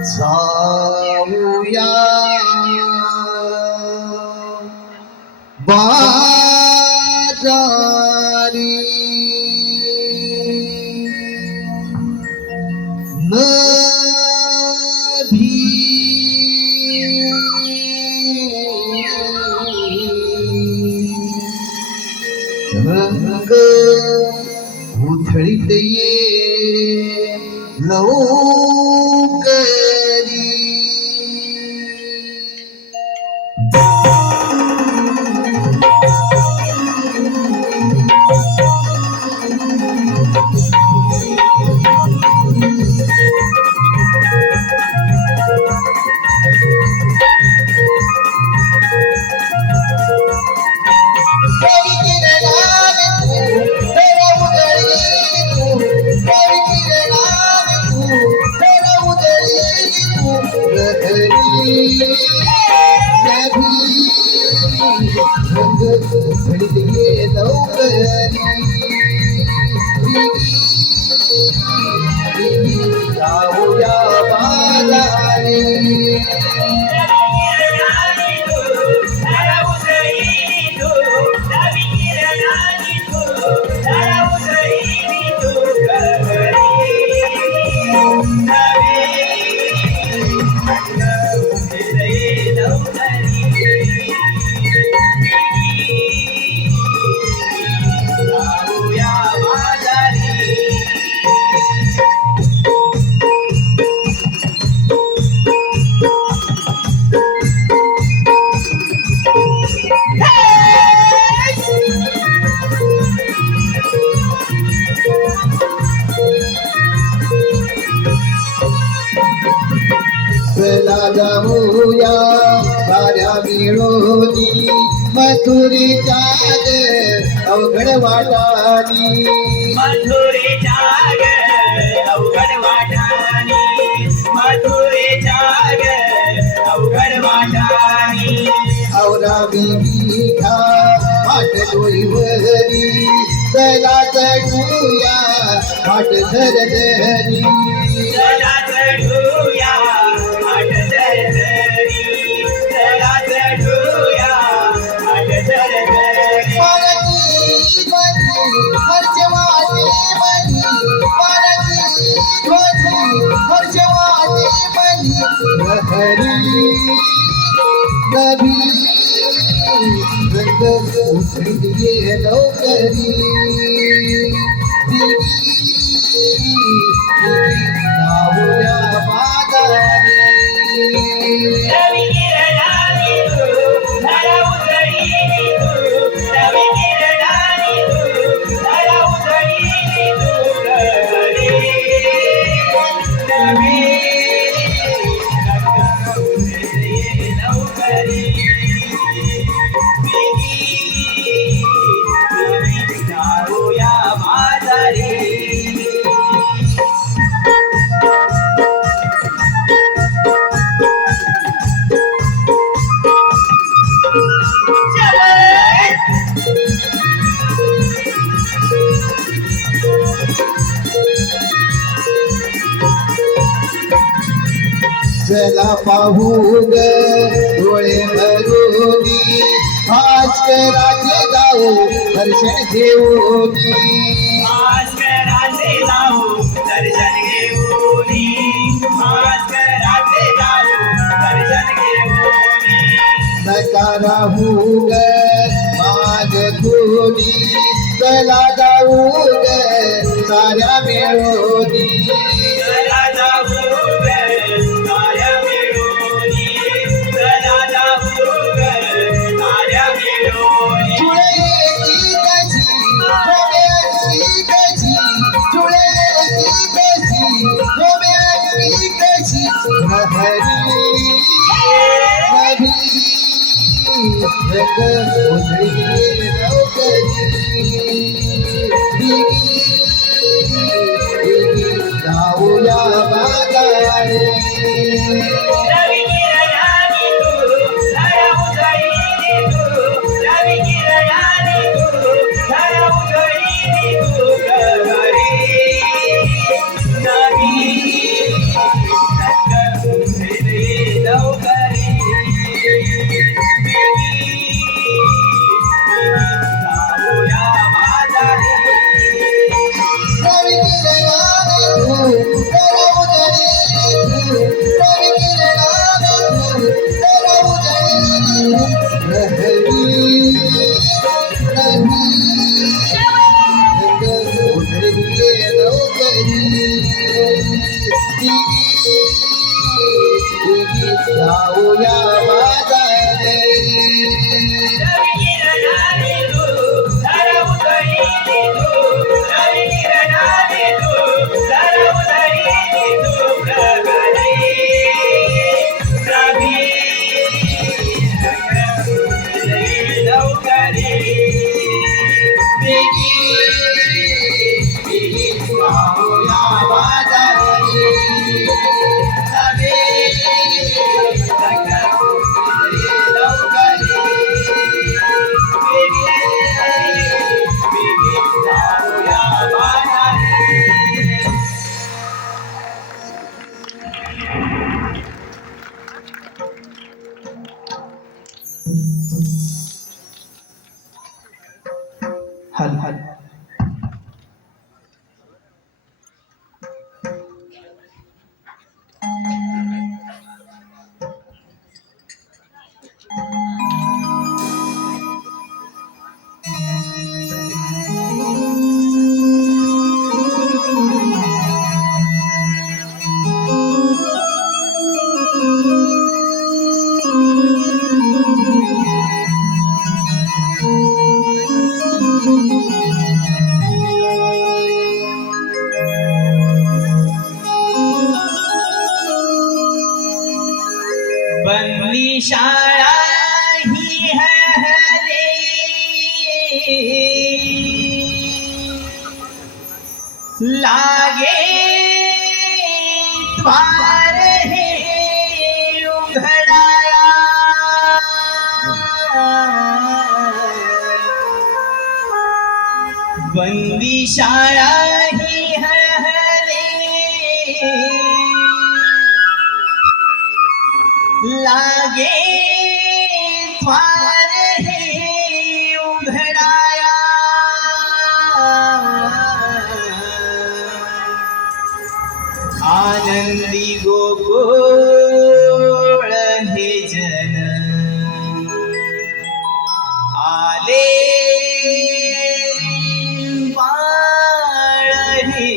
जाऊया बाजारी रंग उधळीत ये लवकरी जाऊया बाजारी चला जाऊया साऱ्या मिळूनी मथुरीच्या अवघड वाटानी मथुरेच्या ग अवघड वाटानी मथुरेच्या ग अवघड वाटानी औरा बिबीका पाठ डोईवरी चला चढूया पाठ धरधरी चला चढूया आठ दरदरी चला चढूया आठ दरदरी पारती ध्वनी हर्षवादी मनी पारती ध्वनी हर्षवादी मनी हरी नभी रंग उठलिये लवकरी जाऊया बाजारी रवी किरणानी तू धरा उजळीनी तू रवी किरणानी तू धरा उजळीनी तू गगरी नवी लवकरी जाऊया बाजारी चला पाहू ग डोळे भरूनी भास्कराचे जाऊ दर्शन घेऊनी भास्कराचे जाऊ दर्शन घेऊनी भास्कराचे जाऊ दर्शन घेऊनी नका राहू ग माग कोणी चला जाऊ ग साऱ्या मिळूनी चला जाऊ ग साऱ्या मिळूनी चला जाऊ ग साऱ्या मिळूनी जुळेची कशी गोव्याची कशी जुळेची कशी गोव्याची कशी हरी नभी रंग उजळी लवकरी जाऊया बाजारी रवी किरणानी तू धरा उजळीनी तू रवी किरणानी तू धरा उजळीनी तू गगरी नवी रंग उजळी लवकरी महाल. बनली शाळा ही हरे लागे द्वार हे उघडाया बंदी शाळा ही हरे लागे द्वार हे उघडाया आनंदी गोकुळ हे जन आले बाळ हे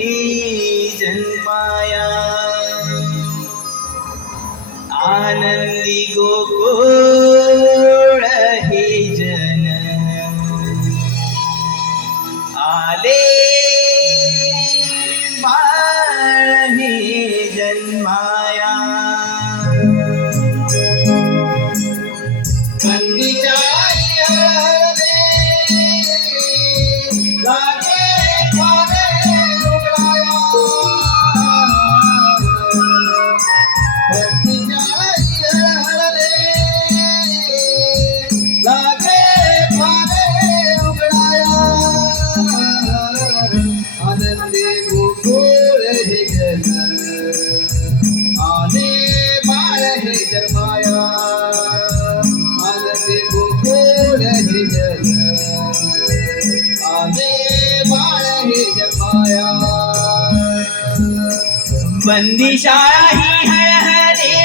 जन्माया आनंदी गोकुळ हे जन आले बाळ हे जन्माया बंदीच्या आईयाने लागे द्वारे उघडाया बंदीच्या आईयाने लागे द्वारे उघडाया आनंदी गोकुळ हे जन आले बाळ हे जन्माया आनंदी गोकुळ हे जन आले बाळ हे जन्माया बंदी शाळा ही हरे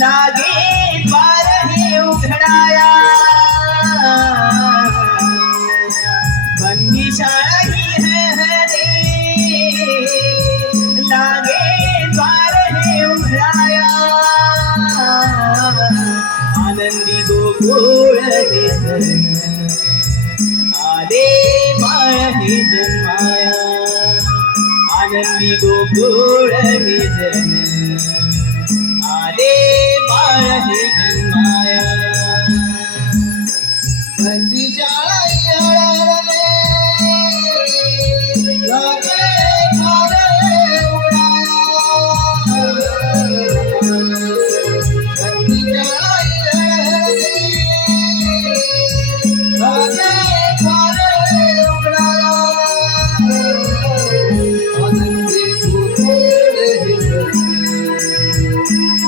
लागे द्वार हे उघडाया बंदी शाळा ही हरे लागे द्वार हे उघडाया आनंदी गोकुळ हे जन आले बाळ हे जन्माया आनंदी गोकुळ हे जन आले बाळ हे जन्माया बंदीच्या आईयाने लागे द्वारे उघडाया बंदीच्या आईयाने लागे द्वारे उघडाया आनंदी गोकुळ हे जन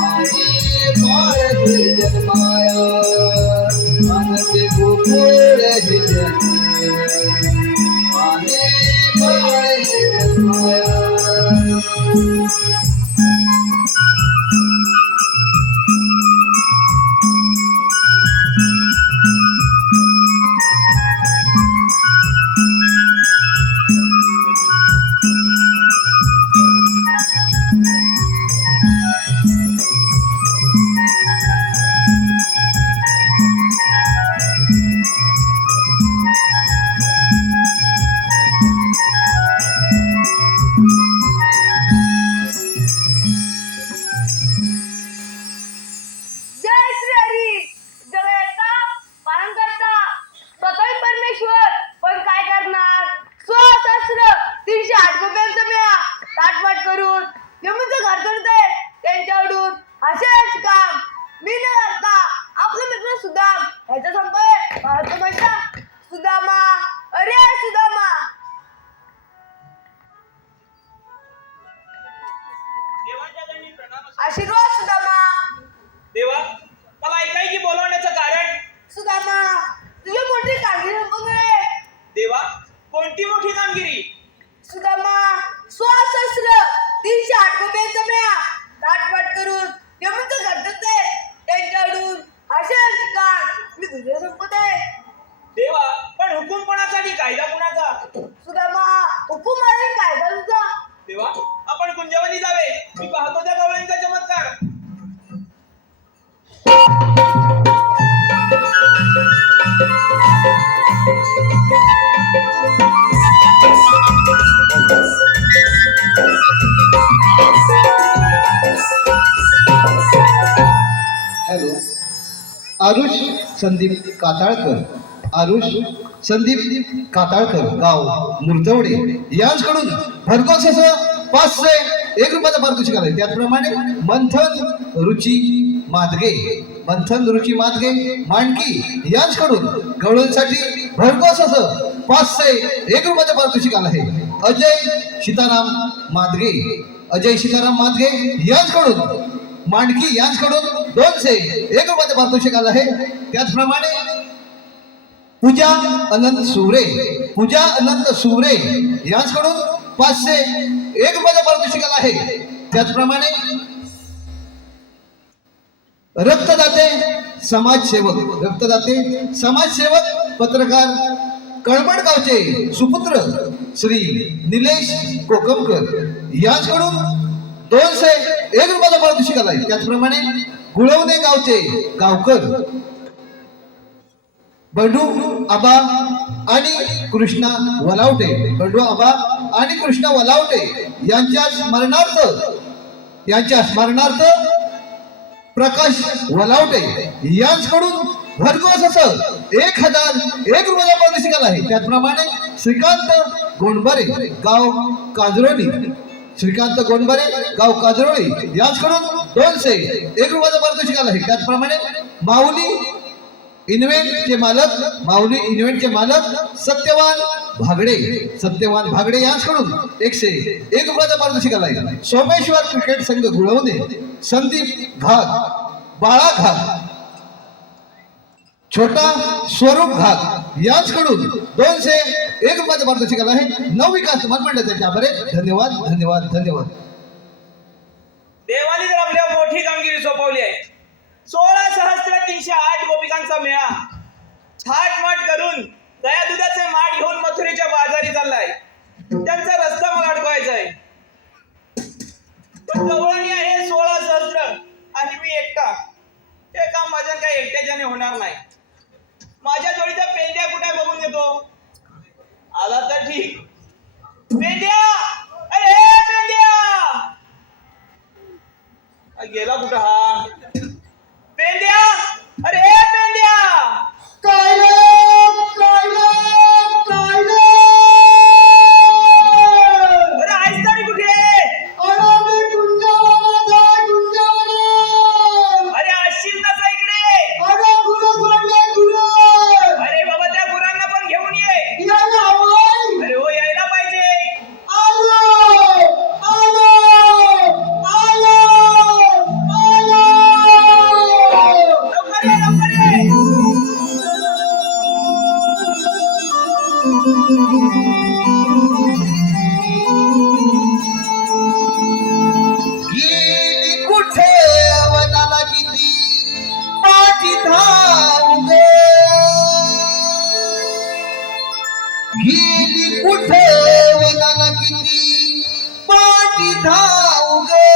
आले बाळ हे जन्माया आनंदी गोकुळ हे जन आले बाळ हे जन्माया कायदा कुणाचा? सुदामा हुकूम आहे कायदा तुझा. देवा आपण कुंजवनी जावे. मी पाहतो त्या गवळणीचा चमत्कार. हॅलो, आरुष संदीप काताळकर. आरुष संदीप काताळकर, गाव मुर्तवडे यांच्याकडून भरघोस असं 501 रुपयाचं पारितोषिक आलंय. त्याचप्रमाणे मंथन रुची मादगे मांडकी यांच्याकडून गवळणीसाठी भरघोस असं 501 रुपयाचं पारितोषिक आलं आहे. अजय सीताराम मादगे यांच्याकडून मांडकी यांच्याकडून 201 रुपयाचं पारितोषिक आलं आहे. त्याचप्रमाणे पूजा अनंत सुवरे यांच्याकडून 501 रुपयाचं पारितोषिक आलं आहे. त्याचप्रमाणे रक्तदाते समाजसेवक पत्रकार कळमड गावचे सुपुत्र श्री निलेश कोकमकर यांच्याकडून 201 रुपयाचं पारितोषिक आलं आहे. त्याचप्रमाणे गुळवणे गावचे गावकर बंडू आबा आणि कृष्णा वलावटे यांच्या स्मरणार्थ प्रकाश वलावटे यांच्याकडून भरघोस असं 1001 रुपयाचं पारितोषिक आलं आहे. त्याचप्रमाणे श्रीकांत गोंडबरे गाव काजरोळी यांच्याकडून 201 रुपयाचं पारितोषिक आलं आहे. त्याचप्रमाणे माऊली इन्व्हेंटचे मालक सत्यवान भागडे यांच्याकडून 101 रुपयाचं पारितोषिक आलं आहे. सोमेश्वर क्रिकेट संघ गुळवणे संदीप बाळा घाग छोटा स्वरूप घाग यांच्याकडून 201 रुपयाचं पारितोषिक आलं आहे. नवविकास मंडळाचे आभार. धन्यवाद. देवाने तर आपल्या मोठी कामगिरी सोपवली आहे. 16,308 गोपिकांचा मेळा थाटमाट करून दया दुधाचे माठ घेऊन मथुरेच्या बाजारी चाललाय. त्यांचा रस्ता मला अडकवायचा आहे. पण गवळणी आहे 16 सहस्त्र आणि मी एकटा. हे काम माझ्या काही एकट्याच्याने होणार नाही. माझ्या जोडीचा पेंड्या कुठे बघून घेतो. आला तर ठीक. पेंड्या, अरे पेंड्या, गेला कुठं हा पेंड्या? अरे पेंड्या, काय अरे आहेस तरी कुठे? अरे असशील तसा इकडे. अरे बाबा त्या गुरांना पण घेऊन ये. अरे हो, यायला पाहिजे. लवकर ये, लवकर ये. गेली कुठे वनाला किती पाठी धाव गे. गेली कुठे वनाला किती पाठी धाव गे.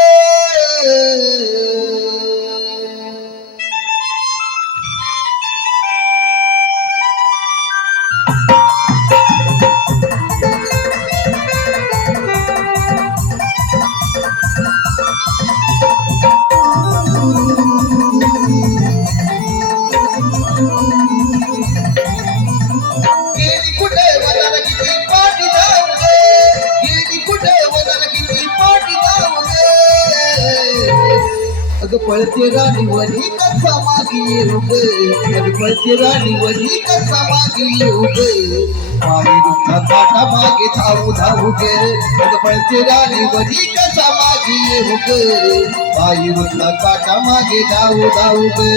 गेली कुठे वनाला किती पाठी धाव गे. अगं पळते राणी वनी कसा मागे येऊ गे. पळते राणी वनी कसा मागे येऊ गे. पायी रुखा काटा मागे धावू गे. अगं पळते राणी वनी कसा मागे येऊ गे. पायी रुखा काटा मागे धावू गे.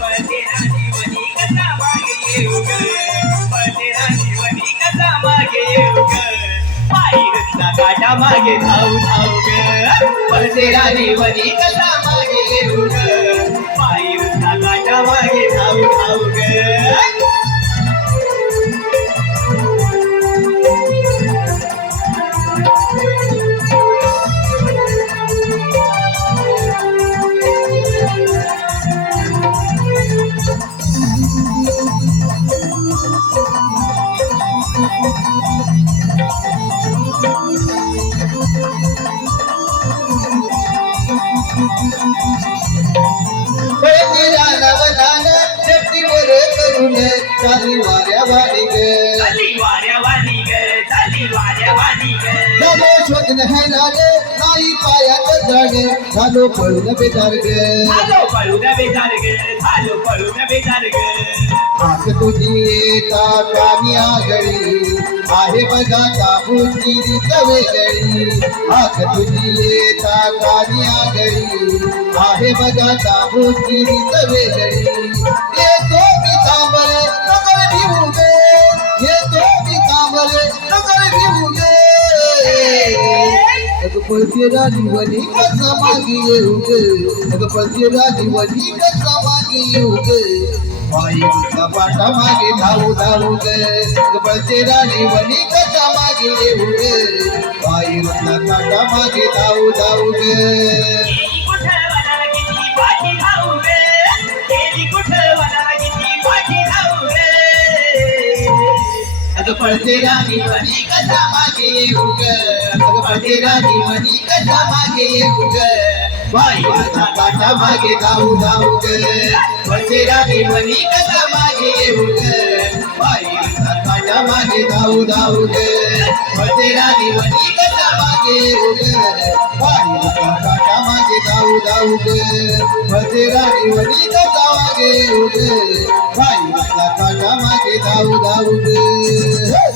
पळते राणी वनी कसा मागे येऊ ग. पळते राणी वनी कसा मागे येऊ ग. पायी रस्ता काटा मागे धावू ग. पडते राणी वनी कसा मागे येऊ ग पायी उठा काटा मागे धावू धावू ग पळतीला नवनान शेपटीवर करून चाली वाऱ्या वाणी ग झाली वाऱ्या वाणी ग झाली वाऱ्या वाणी ग झालो शोधन है नाने नाही पायात जाणे झालो पळून बेजार ग झालो पळून बेजार ग झालो पळून बेजार ग आख तुझी येता कानी आगळी आहे बघा ताबूची रीत वेगळी आख तुझी येता कानी आगळी आहे बघा ताबूची रीत वेगळी येतो मी तांबरे नगर भिवू गे येतो मी तांबरे नगर भिवू गे अग पळते राणी वनी कसा मागे येऊ गे अग पळते राणी वनी कसा मागे येऊ गे पायी उठला पाटा मागे धावू धावू ग पळते राणी वनी कसा मागे येऊ ग पायी उठला काटा मागे धावू धावू ग गेली कुठं वनाला किती पाठी धावू ग गेली कुठं वनाला किती पाठी धावू ग अग पळते राणी वनी कसा मागे येऊ ग अग पळते राणी वनी कसा मागे येऊ ग पायी उठला काटा मागे धावू धावू ग पळते राणी वनी कसा मागे येऊ ग पायी उठला काटा मागे धावू धावू ग पळते राणी वनी कसा मागे येऊ ग पायी उठला काटा मागे धावू धावू ग पळते राणी वनी कसा मागे येऊ ग पायी उठला काटा मागे धावू धावू ग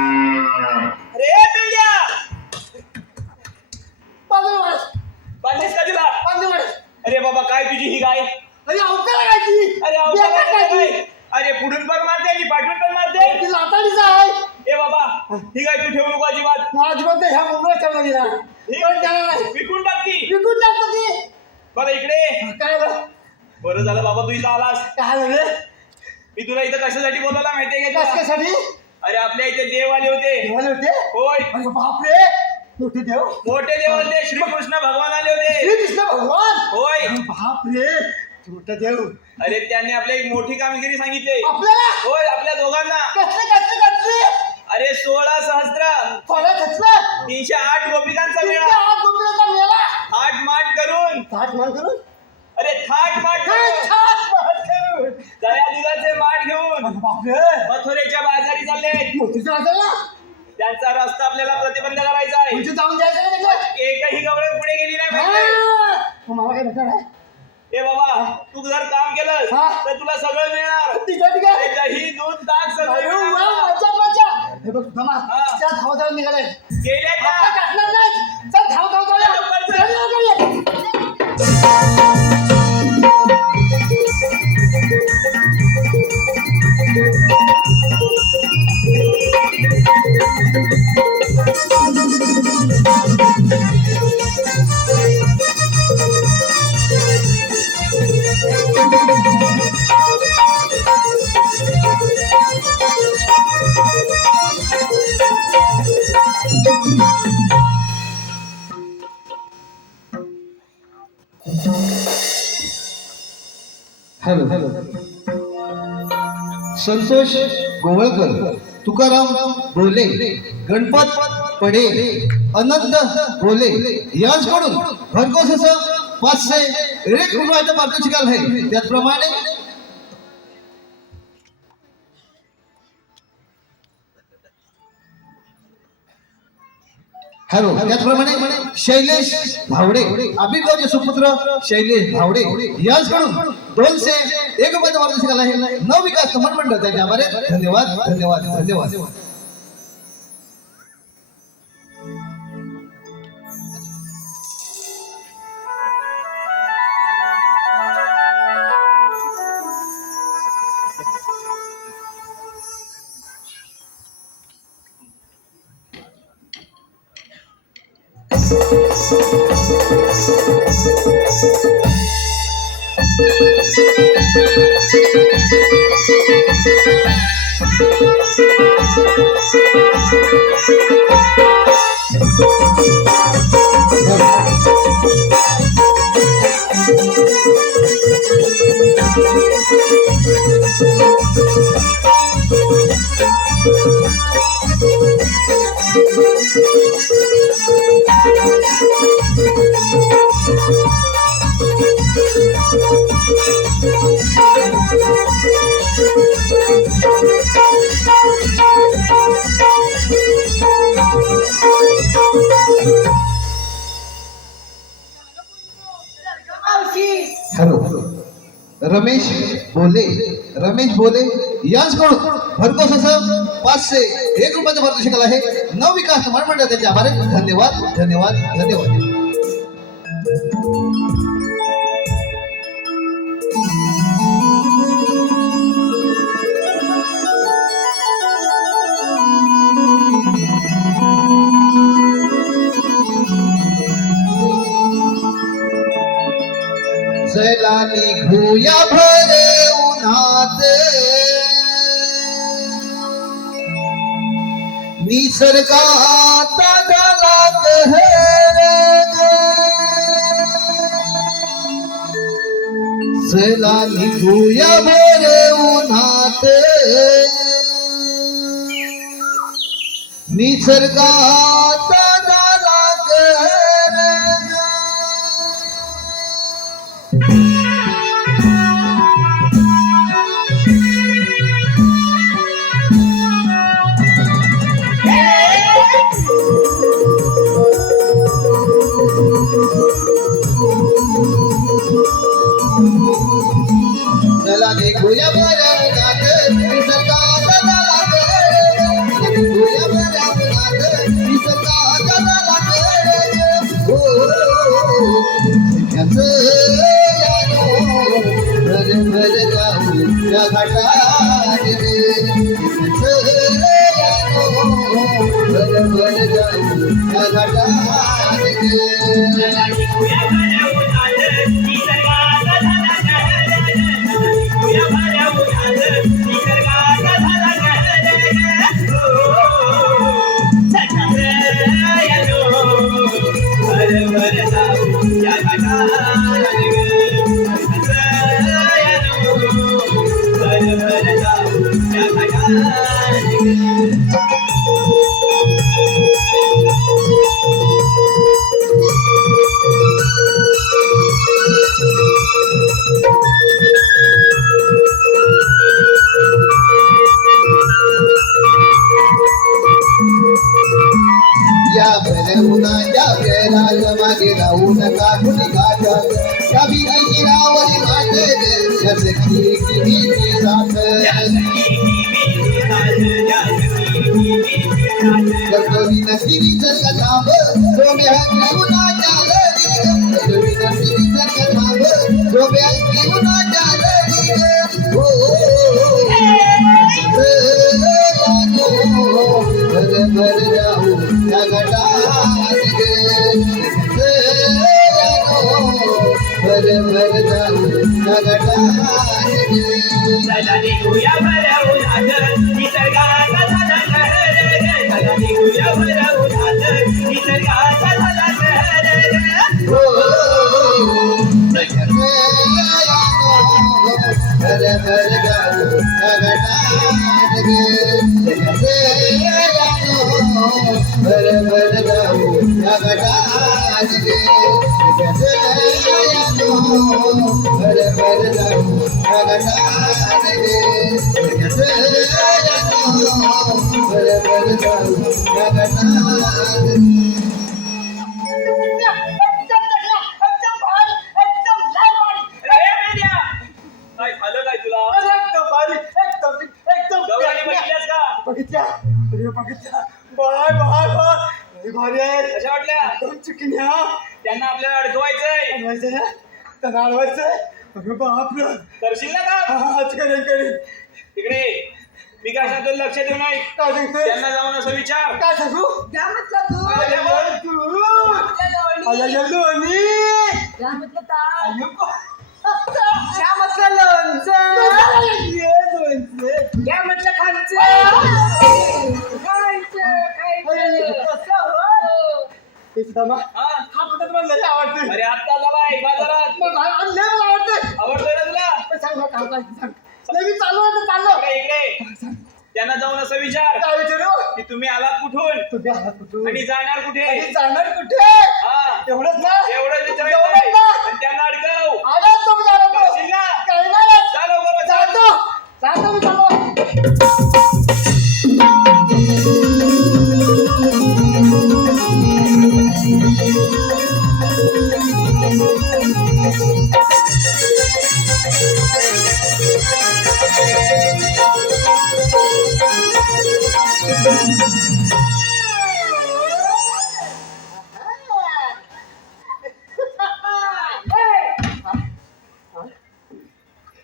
अरे पिंड्या बांधलीस का तिला अरे बाबा काय तुझी ही गाय अरे अवतार काय अरे पुढून पण मारते आणि पाठून पण मारते ए बाबा ही गाय तू ठेवू नको अजिबात विकून टाकती बघा इकडे बरं झालं बाबा तू इथं आलास मी तुला इथं कशासाठी बोलवला माहितीये का तुला? अरे आपल्या इथे देव आले होते होय मोठे देव मोठे देव होते श्रीकृष्ण भगवान आले होते श्रीकृष्ण भगवान होय बापरे मोठे देव अरे त्यांनी आपल्या एक मोठी कामगिरी सांगितली आपल्याला होय आपल्या दोघांना कसले अरे 16 सहस्त्र फळं घेतलं 308 गोपिकांचा मेळा हात गोपिकाचा मेला थाट माट करून थाट मान करून अरे थाट माट करून थाट मान करून दया दुधाचे माठ घेऊन बापरे मथुरेच्या बाजारी चालले मोठीचं वाजवला त्यांचा रस्ता आपल्याला प्रतिबंध करायचा आहे म्हणजे जाऊन जायचं का त्याच्यात एकही गवळण पुढे गेली नाही पाहिजे मला काय भेटणार आहे ए बाबा तू जर काम केलंस हा. तर तुला सगळं मिळणार ठीक आहे अरे दही दूध ताक सगळं अरे वा, मिळणार. मजा हे बघ धमा हा. त्या धाव निघालाय गेल्या का आता टाकणार नाही चल धाव लवकर चल. हॅलो संतोष गोवळकर तुकाराम बोले गणपत पडे अनंत बोले यांच्याकडून भरघोस असं 500 रुपयाचं पारितोषिक आहे त्याचप्रमाणे हॅलो त्याचप्रमाणे शैलेश धावडे अभिनवचे सुपुत्र शैलेश धावडे यांच्याकडून 201 रुपयाचा वार्षिक आला आहे नवविकास मंडळ त्यांच्या आभारी धन्यवाद धन्यवाद धन्यवाद हॅलो रमेश बोले यांच्याकडून भरघोस असं 501 रुपयाचं पारितोषिक आलं आहे नवविकास मंडळ त्यांच्या आभारी धन्यवाद धन्यवाद धन्यवाद चला निघूया भरे उन्हात निसर्गात झाला कहर चला निघूया भरे उन्हात निसर्गात झाला कहर चला निघूया बऱ्या उन्हात निसर्गात झाला कहर निघूया बऱ्या उन्हात निसर्गात झाला कहर भर भर जाऊ त्या घाटात भर भर जाऊ त्या घाटात चला निघूया भल्या उन्हात निसर्गाचा झाला कहर निघूया भल्या उन्हात निसर्गाचा झाला कहर सकाळयानो भर भर जाऊ या घाटात सकाळयानो भर भर जाऊ या घाटात या भल्या उन्हाच्या प्याराज मागे राहू नका कुणी गाठात कभी ऐकिरावरी वाटे या सखी किती साथ करतो विनंती निसर्ग थांब सोबे हकली उन्हाच्या लढी करतो विनंती निसर्ग थांब सोबे हकली उन्हाच्या लढी भर भर जाऊ त्या घाटात भर भर जाऊ त्या घाटात चला निघूया भल्या उन्हात निसर्गाचा झाला कहर चला निघूया भल्या उन्हात निसर्गाचा झाला कहर भर भर जाऊ त्या घाटात भर भर जाऊ त्या घाटात भर भर जाऊ त्या घाटात भर भर जाऊ त्या घाटात किती भारी आहे. कशा वाटल्या? दोन चुकण्या त्यांना आपल्याला अडकवायचंय. अडवायचं ना, त्यांना अडवायचं. अगं बापरे. करशील ना का? आज करेन. तिकडे मी काय सांगतो लक्ष देऊ नाही. काय सांगतोय? त्यांना जाऊन असं विचार. काय सांगू? द्या म्हटलं तू आल्या बोल. तू. आपल्या आया लोणी. लोणी. द्या म्हटलं ताक. अय्यो. घ्या म्हटलं लोणचं, ये लोणचं. घ्या म्हटलं खायचं, खायचं. कसं हो? हे सुद्धा मग हा? हा पदार्थ मला लय आवडतोय. अरे आत्ता झालाय बाजारात. मग लय मला आवडतोय. आवडतोय ना तुला? पण सांग मग सांग. लय मी चाललो. इकडे त्यांना जाऊन असं विचार काय विचारू? की तुम्ही आलात कुठून तुम्ही आहात कुठून? आणि जाणार कुठे. आणि जाणार कुठे? हा एवढंच ना? एवढं एवढंच विचारायचं ना? आणि त्यांना अडकव. आला तुम्ही जाणार करशील ना? करणारच. चाल लवकर बस. जातो मी चाललो.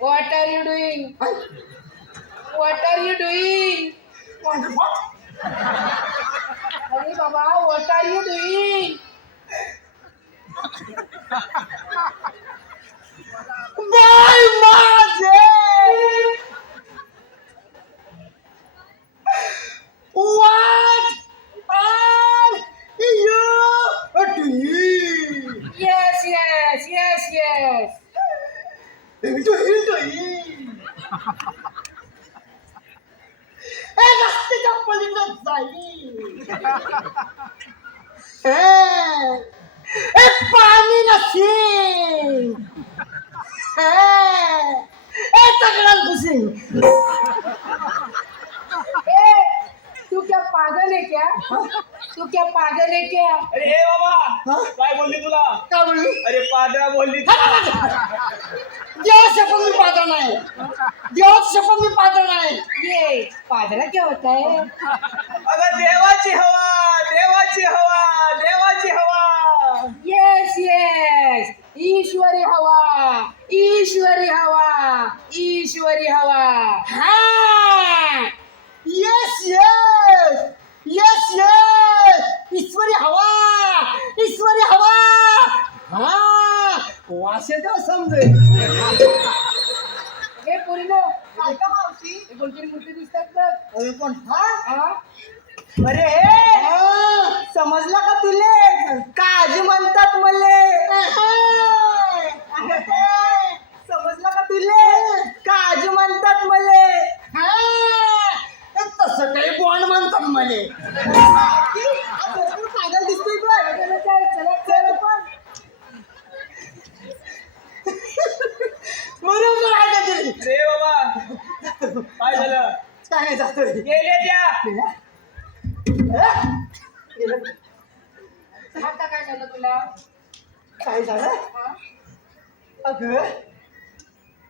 What are you doing? What are you doing? अरे बाबा, what are you doing? Bye माझे. What are you doing? Yes, yes, yes, yes. रस्त्याच्या पलीकडे जाई. पाणी नसेल. तगडाल घुसे. ए, तू क्या पागल है क्या? तू क्या पागल है क्या? अरे हे बाबा हा? काय बोलली तुला? काय बोलली? अरे पादरा बोलली तुला. देवाची शपथ मी पाहता नाही. देवाची शपथ मी पाहता नाही. ये पादरा क्या होता है? अगं देवाची हवा, देवाची हवा, देवाची हवा. Yes, yes. ईश्वरी हवा, ईश्वरी हवा, ईश्वरी हवा. हा. Yes yes yes yes. Ishwari हवा, ईश्वरी हवा. हा वासेचा समजेल. हे पोरीनो, काय का मावशी? हे कोणतरी मूर्ती दिसतात बघ. अरे पण हा? हा? अरे समजला का तुले? काजी म्हणतात मले. समजला का तुले? काजी म्हणतात मले. तसं काही बॉन्ड म्हणतात मले. पागल दिसतोय पण. चला, चला, चला पण. बरोबर आहे का तरी? अरे बाबा काय झालं? काय नाही जातोय. गेले त्या. आता काय झालं तुला? काय झालं? हा? अगं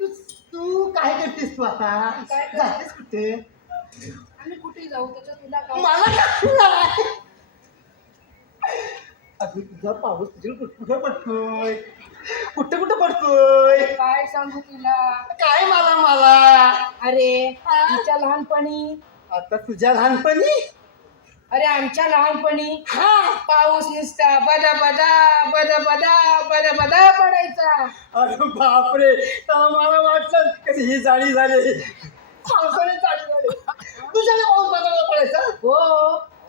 तू तू काय करतेस तू आता? काय करते? जातेस कुठे? आम्ही कुठे जाऊ त्याचं तुला काय? मला काय? अगं तुझा पाऊस कुठे पडतोय? कुठे पडतोय? काय सांगू तुला? काय मला अरे आमच्या लहानपणी, आता तुझ्या लहानपणी? अरे आमच्या लहानपणी हा. पाऊस नुसता बदा बदा बदा बदा बदा बदा पडायचा. अरे बापरे. तर मला वाटलं कधी ही जाळी झाली. पावसाने जाळी झाली. तुझ्याला पाऊस बदलला पडायचा. हो.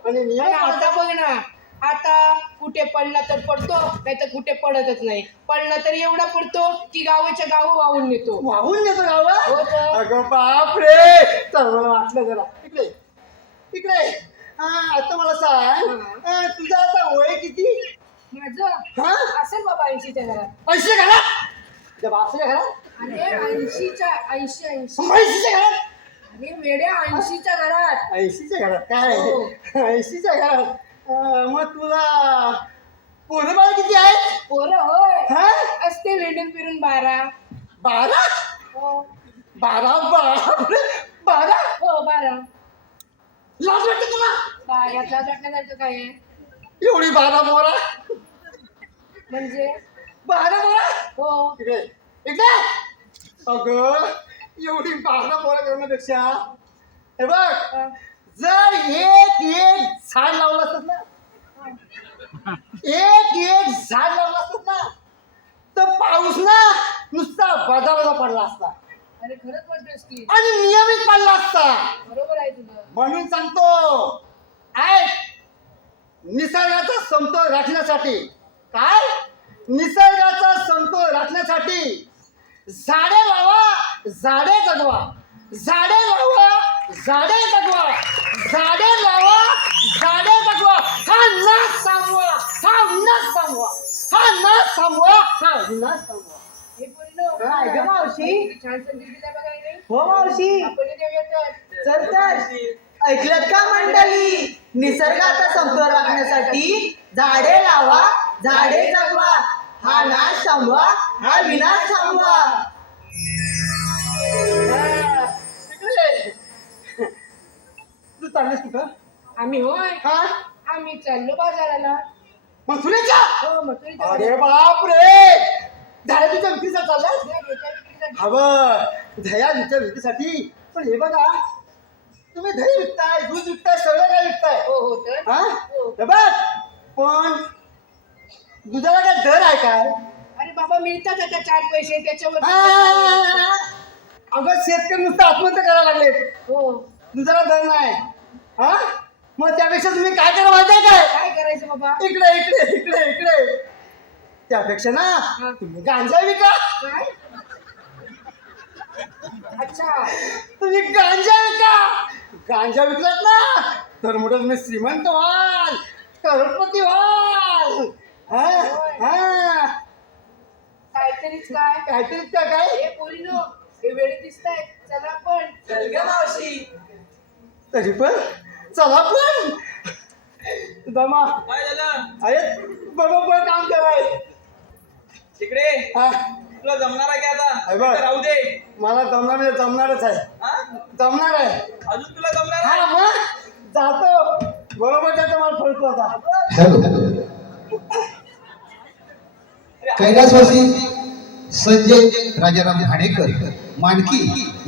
आणि मी आणि आता बघ ना, आता कुठे पडला तर पडतो, नाही तर कुठे पडतच नाही. पडला तर एवढा पडतो की गावाच्या गाव वाहून नेतो. वाहून नेतो हो गावात. तर. अगं बापरे. तर मला वाटलं जरा इकडे इकडे. हा आता मला सांग, तुझं आता वय किती? माझं हा असेल बाबा 80च्या घरात. 80 घरात? तुझ्या बापच्या घरात? अरे 80च्या 80 80च्या घरात? अरे वेड्या 80च्या घरात. 80च्या घरात काय? हो. 80च्या घरात. मग तुला पोरं बाळ किती आहेत? पोरं होय हा? असते वेडून फिरून 12. 12? हो 12 बापरे. 12? हो 12. लाज वाटते तुला? काय यातला वाटण्यासारखं काय आहे? एवढी बारा मोरा म्हणजे 12 मोरा हो इकडे इकडे अगं एवढी 12 मोरा करण्यापेक्षा हे बघ जर एक झाड लावलं असत ना एक झाड लावलं असत ना तर पाऊस ना नुसता बदा पडला असता अरे खरंच म्हणतोस की आणि नियमित पडला असता बरोबर आहे तुझं म्हणून सांगतो ऐक निसर्गाचा समतोल राखण्यासाठी काय निसर्गाचा समतोल राखण्यासाठी झाडे लावा झाडे जगवा झाडे लावा झाडे जगवा झाडे लावा झाडे जगवा हा नाश थांबवा हा विनाश थांबवा हा नाश थांबवा हा विनाश थांबवा हे पोरीनो, काय गं मावशी? किती छान संदेश दिला बघा हिने. हो मावशी आपण इथे येतात. चल तर ऐकलत का मंडळी निसर्गाचा समतोल राखण्यासाठी झाडे लावा झाडे जगवा हा नाश थांबवा हा विनाश थांबवा इकडे. तू चाललीस कुठं आम्ही होय हा आम्ही चाललो बाजाराला मथुरेच्या हो मथुरीच्या अरे बाप रे दह्याच्या विक्रीचा चाललाय बाजारात. हवं दह्याच्या विक्रीसाठी पण हे बघा तुम्ही दही विकताय दूध विकताय सगळं काय विकताय हो हो तर हा हो. हे बघ पण दुधाला काय दर आहे काय अरे बाबा मिळतात आता 4 पैसे त्याच्यावर आ, अगं शेतकरी नुसतं आत्महत्या करायला लागले हो दुधाला दर नाही हा मग त्यापेक्षा तुम्ही काय करा माहिती आहे काय काय करायचं बाबा इकडे इकडे इकडे इकडे त्यापेक्षा ना तुम्ही गांजा विका काय अच्छा तुम्ही गांजा विका गांजा विकलात ना तर मोठं तुम्ही श्रीमंत व्हाल करोडपती व्हाल हा हा काहीतरीच काय काहीतरी त्या काय हे पोरीनो हे वेळ दिसतायत चला पण चल ग मावशी तरी पण चला पण दमा काय झालं अरे बरोबर काम कराय तिकडे हा तुला जमणार आहे की आता आहे बघ. इथं राहू दे मला जमणार म्हणजे जमणारच आहे हा जमणार आहे अजून तुला जमणार हा आहे मग जातो बरोबर त्याचा मला फळतो आता हॅलो कैलासवासी संजय राजाराम घाणेकर मांडकी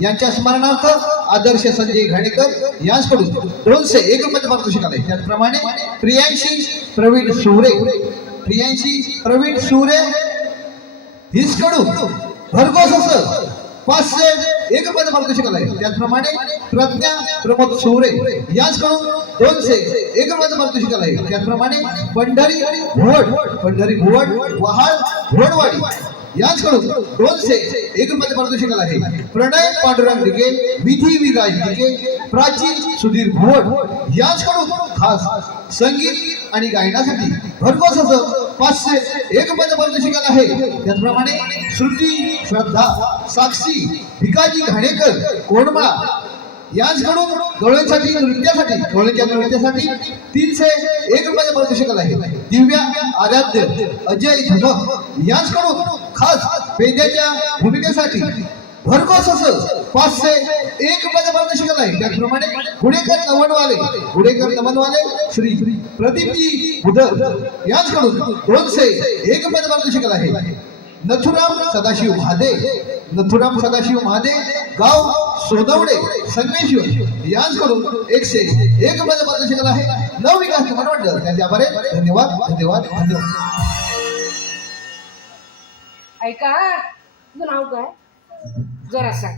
यांच्या स्मरणार्थ आदर्श संजय घाणेकर यांच्याकडून 201 रुपये पारितोषिक आले त्याचप्रमाणे प्रियांशी प्रवीण शिवरे हिसकडून भरघोस असं 501 रुपये पारितोषिक आले त्याचप्रमाणे प्रज्ञा प्रमोद शिवरे यांच्याकडून 201 रुपये पारितोषिक आले त्याचप्रमाणे पंढरी भुवड वहाळ घोडवाडी यांच्याकडून 201 रुपये पारितोषिक आहे प्रणय पांडुरंग डिगे विधी विराज डिगे प्राचीन सुधीर भुवड यांच्याकडून खास संगीत आणि गायनासाठी भरघोस असं 501 रुपये पारितोषिक आहे त्याचप्रमाणे श्रुती श्रद्धा साक्षी भिकाजी घाणेकर कोंडमाळा यांच्याकडून गवळ्यांच्या नृत्यासाठी 301 रुपये पारितोषिक आहे दिव्या आराध्य अजय धनक यांच्याकडून खास पेद्याच्या भूमिकेसाठी भरघोस असं 501 रुपये पारितोषिक आहे त्याचप्रमाणे गुडेकर नमनवाले श्री प्रदीपजी बुधर यांच्याकडून 201 रुपये पारितोषिक आहे नथुराम सदाशिव महादे गाव सोदवडे संगमेश्वर यांच्याकडून 101 रुपये पारितोषिक आहे नवविकास मंडळ त्यांचे आभार आहे. धन्यवाद ऐका तुझं नाव काय जरा सांग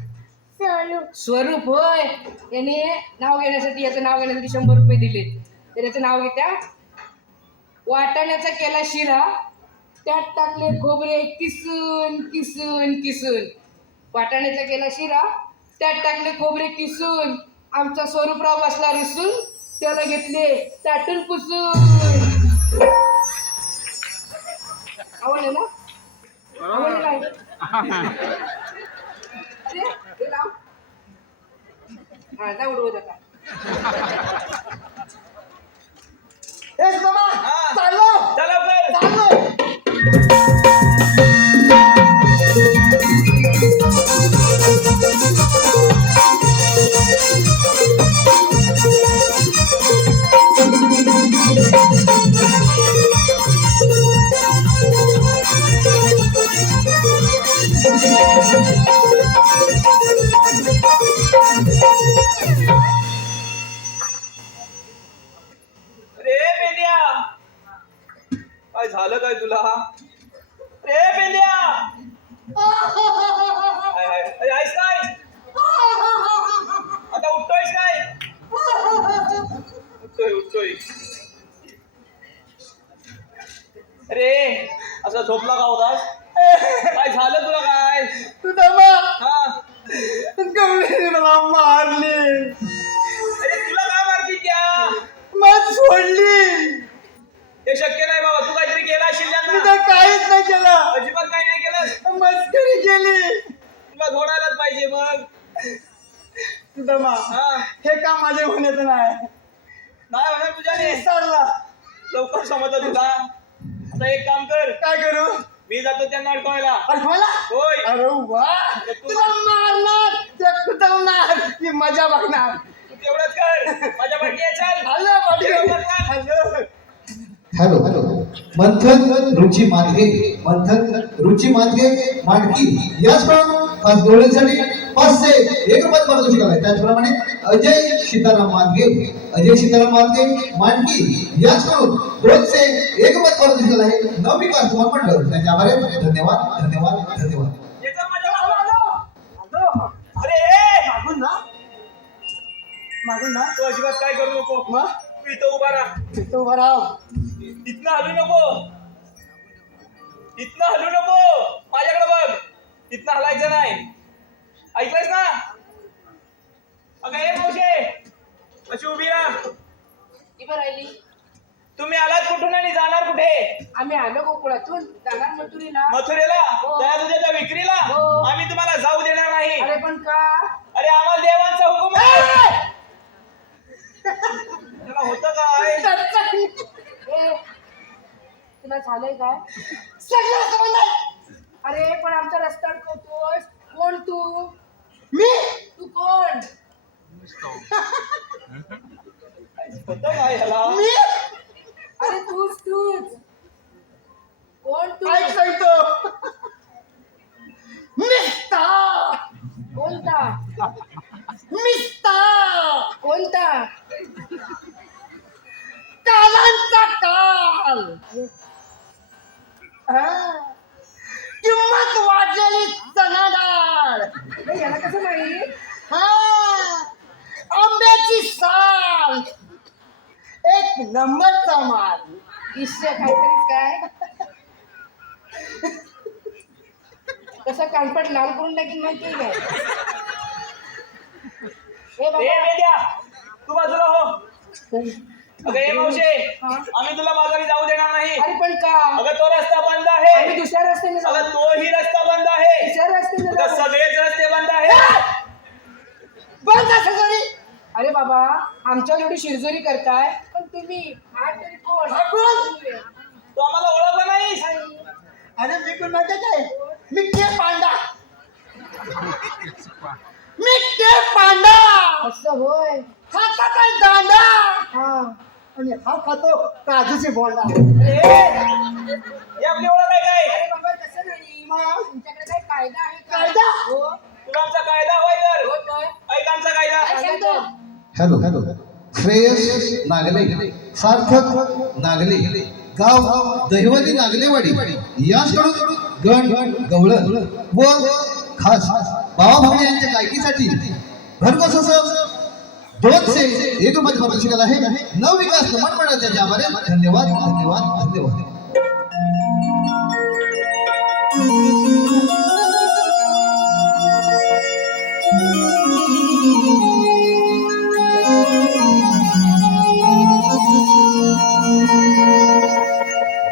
स्वरूप होय याने नाव घेण्यासाठी याचं नाव घेण्यासाठी 100 रुपये दिले तर याचं नाव घेत्या वाटाण्याचा केला शिरा त्यात टाकले खोबरे किसून वाटाण्याचा केला शिरा त्यात टाकले खोबरे किसून आमचा स्वरूपराव बसला रुसून त्याला घेतले ताटून पुसून आवडलं ना आवडलं नाही अरे हे लाव हा जा उडवत आता ए दमा हा. चाललो चला लवकर चाललो Thank you. काय झालं काय तुला रे पेंद्या अरे आहेस काय आता उठतोयस काय उठतोय अरे असा झोपला का होतास काय झालं तुला काय हा गवळीने मला मारली, अरे तुला काय मारती त्या मग सोडली. हे शक्य नाही बाबा तू काहीतरी केला असेल मी त्यांना तर काहीच नाही केलं, अजिबात काही नाही केलं मस्करी केली. तुला घोडायलाच पाहिजे मग सुदामा, हा हे काम माझ्या होण्याचं नाही. नाही म्हणा तुझ्याने विसरला. लवकर समजलं तुला आता एक काम कर काय करू? मी जातो त्यांना अडकवायला अडकवायला? होय अरे वा, तुला मारणार, ते कुटवणार, ती मजा बघणार. तू तेवढंच कर माझ्या पाठी चल हॅलो पाटील, लवकर कर. हॅलो. हॅलो मंथन रुची मादगे, मंथन रुची मादगे मांडकी याच खास डोळ्यांसाठी 500 1 रुपयात पारितोषिक आहे. त्याचप्रमाणे अजय सीताराम मादगे मांडकी याच कडून 200 1 रुपयात पारितोषिक आहे. नवविकास मंडळ त्यांच्या आभारी. धन्यवाद. याचा माझ्या हॅलो. अरे मागून ना तू अजिबात काय करू नको मग तू इथं उभा राहा तिथं उभा राव. इथनं हलू नको माझ्याकडे बघ इथनं हलायचं नाही ऐकलंयस ना अगं हे मावशे अशी उभी राहा इथं राहिली. तुम्ही आलात कुठून आणि जाणार कुठे आम्ही आलो गोकुळातून जाणार मथुरीला. मथुरेला हो. दया तुझ्या विक्रीला हो. आम्ही तुम्हाला जाऊ देणार नाही अरे पण का? अरे आम्हाला देवांचा हुकूम आहे. त्याला होतं काय ए, तुला झालंय काय? सगळं समजलंय. अरे पण आमचा रस्ता अडकवतोस. कोण तू? मी तू कोण? होतं काय ह्याला मी अरे तूच कोण तू? काय सांगतो. मिस्ता कोणता? कोणता? कालांचा काल. किंमत वाढलेली चणा डाळ. ए, याला कसं नाही? आंब्याची साल. एक नंबरचा माल. इश्य काहीतरीच काय? कसं कानपट लाल करून टाकीन माहितीये काय? ए ए बाबा, मेंढ्या तू बाजूला हो अगं हे मावशे हा? आम्ही तुला बाजारी जाऊ देणार नाही अरे पण का? अगं तो रस्ता बंद आम्ही आहे दुसऱ्या रस्त्याने जाऊ. अगं तोही रस्ता बंद आहे दुसऱ्या रस्त्याने अगं जाऊ. सगळेच रस्ते बंद आहेत बंद असं जरी. अरे बाबा आमच्या एवढी शिरजोरी करताय पण तुम्ही हा तरी कोण? हा कोण? तू आम्हाला ओळखला नाहीस अरे मी कोण माहिती काय? मिठ्ठे पांडा. मिठ्ठे पांडा. असं होय. खाता काय दांडा हा आणि हा खातो काजूची बोंडा. हे आपली ओळख आहे काय अरे बाबा तसं नाही. तुमच्याकडे काही कायदा आहे का? कायदा? हो तुला आमचा कायदा होय तर हो तर. ऐक आमचा कायदा काय सांगतो? हॅलो श्रेयस नागले, सार्थक नागले, गाव दहिवली नागलेवाडी याचकडून गण गवळण व खास बाबाभाऊ यांच्या गायकीसाठी घरपोच असं 200 1 रुपयात पारितोषिक आहे. नवविकास मंडळाच्या आभारी. धन्यवाद.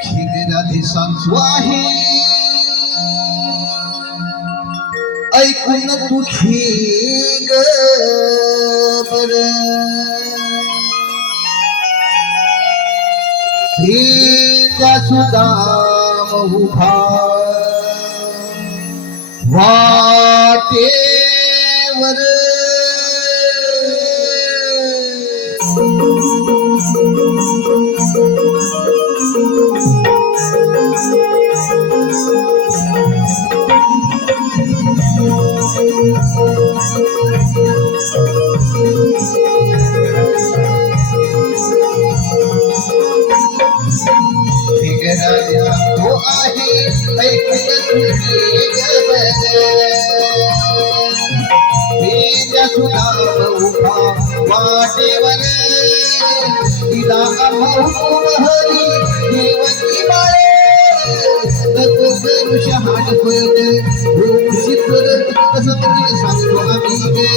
खिगराधी सांगतो आहे ऐकून तू खिग बर सुद्धा उभा वाटेवर आहे ऐकून तुझे गबर वेद्या सुद्धा उभा वाटेवर तिला अभाऊ हरी देवकी बाळे नको करू शहाणपण होऊशी परत कसं म्हणजे सांगतो आम्ही गे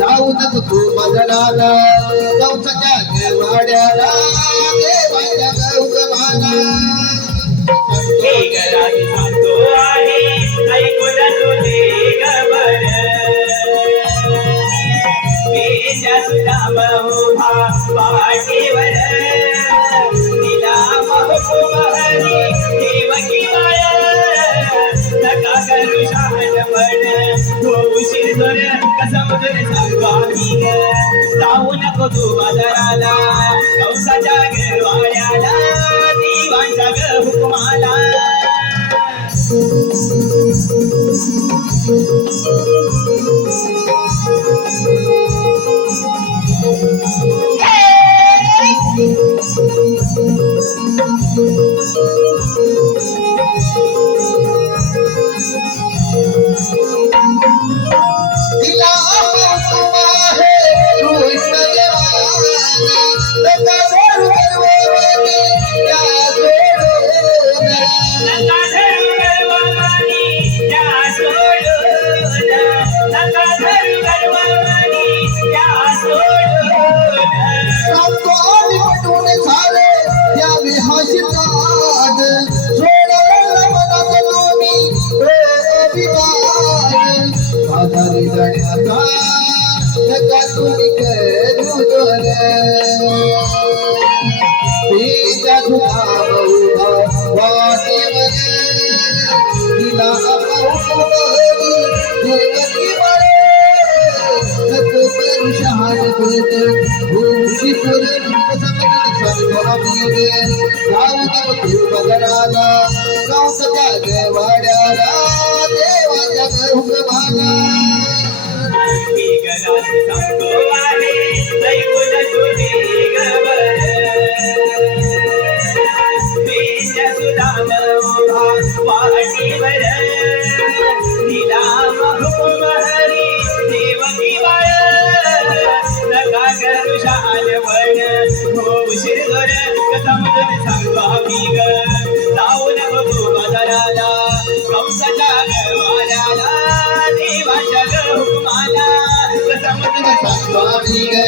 जाऊ नको तू बदलाला गावच्या वाड्याला देवाच्या गौगमाला हे घरात सांगतो आहे ऐकून तुझे गबर वेद्या सुद्धा उभा वाटेवर तिला महबूब हरी देवकी माया नका करू शहाणपण होऊशील जोर कसं मधुर सांगतो आम्ही जाऊ नको तू बाजाराला कंसाच्या गरवाड्याला देवांच्या ग हुकुमाला तिला अभाऊ आहे कृष्ण देवाना नका धरू गर्ववाणी त्या जोडून नका धरू गर्ववाणी त्या सोडून नका धरू गर्ववाणी त्या सोडून सांगतो आम्ही पटवून झाले या विहाशितात सोडवलं मनात तुम्ही अभिमान आधारी जाण्याचा नका तुम्ही करू दोन तिच्या उभा वाटेवर तिला अभाऊ देवकी बाळे नको करू शहाणपण होऊशी परत कसं म्हणजे सांगतो आम्ही गे जाऊ नको तू बदलाला गावच्या गवाड्याला देवाच्या हुकमाला ही घरात सांगतो आहे ऐकून तुझे गबर वेद्या सुद्धा उभा वाटेवर तिला महबूब हरी देवकी बाळ नका करू शहाणपण होऊशील जोर कसं मधुर सांगतो आम्ही ग जाऊ नको तू बाजाराला कंसाच्या गरवाड्याला देवाच्या ग हुकुमाला कसं मधुर सांगतो आम्ही गे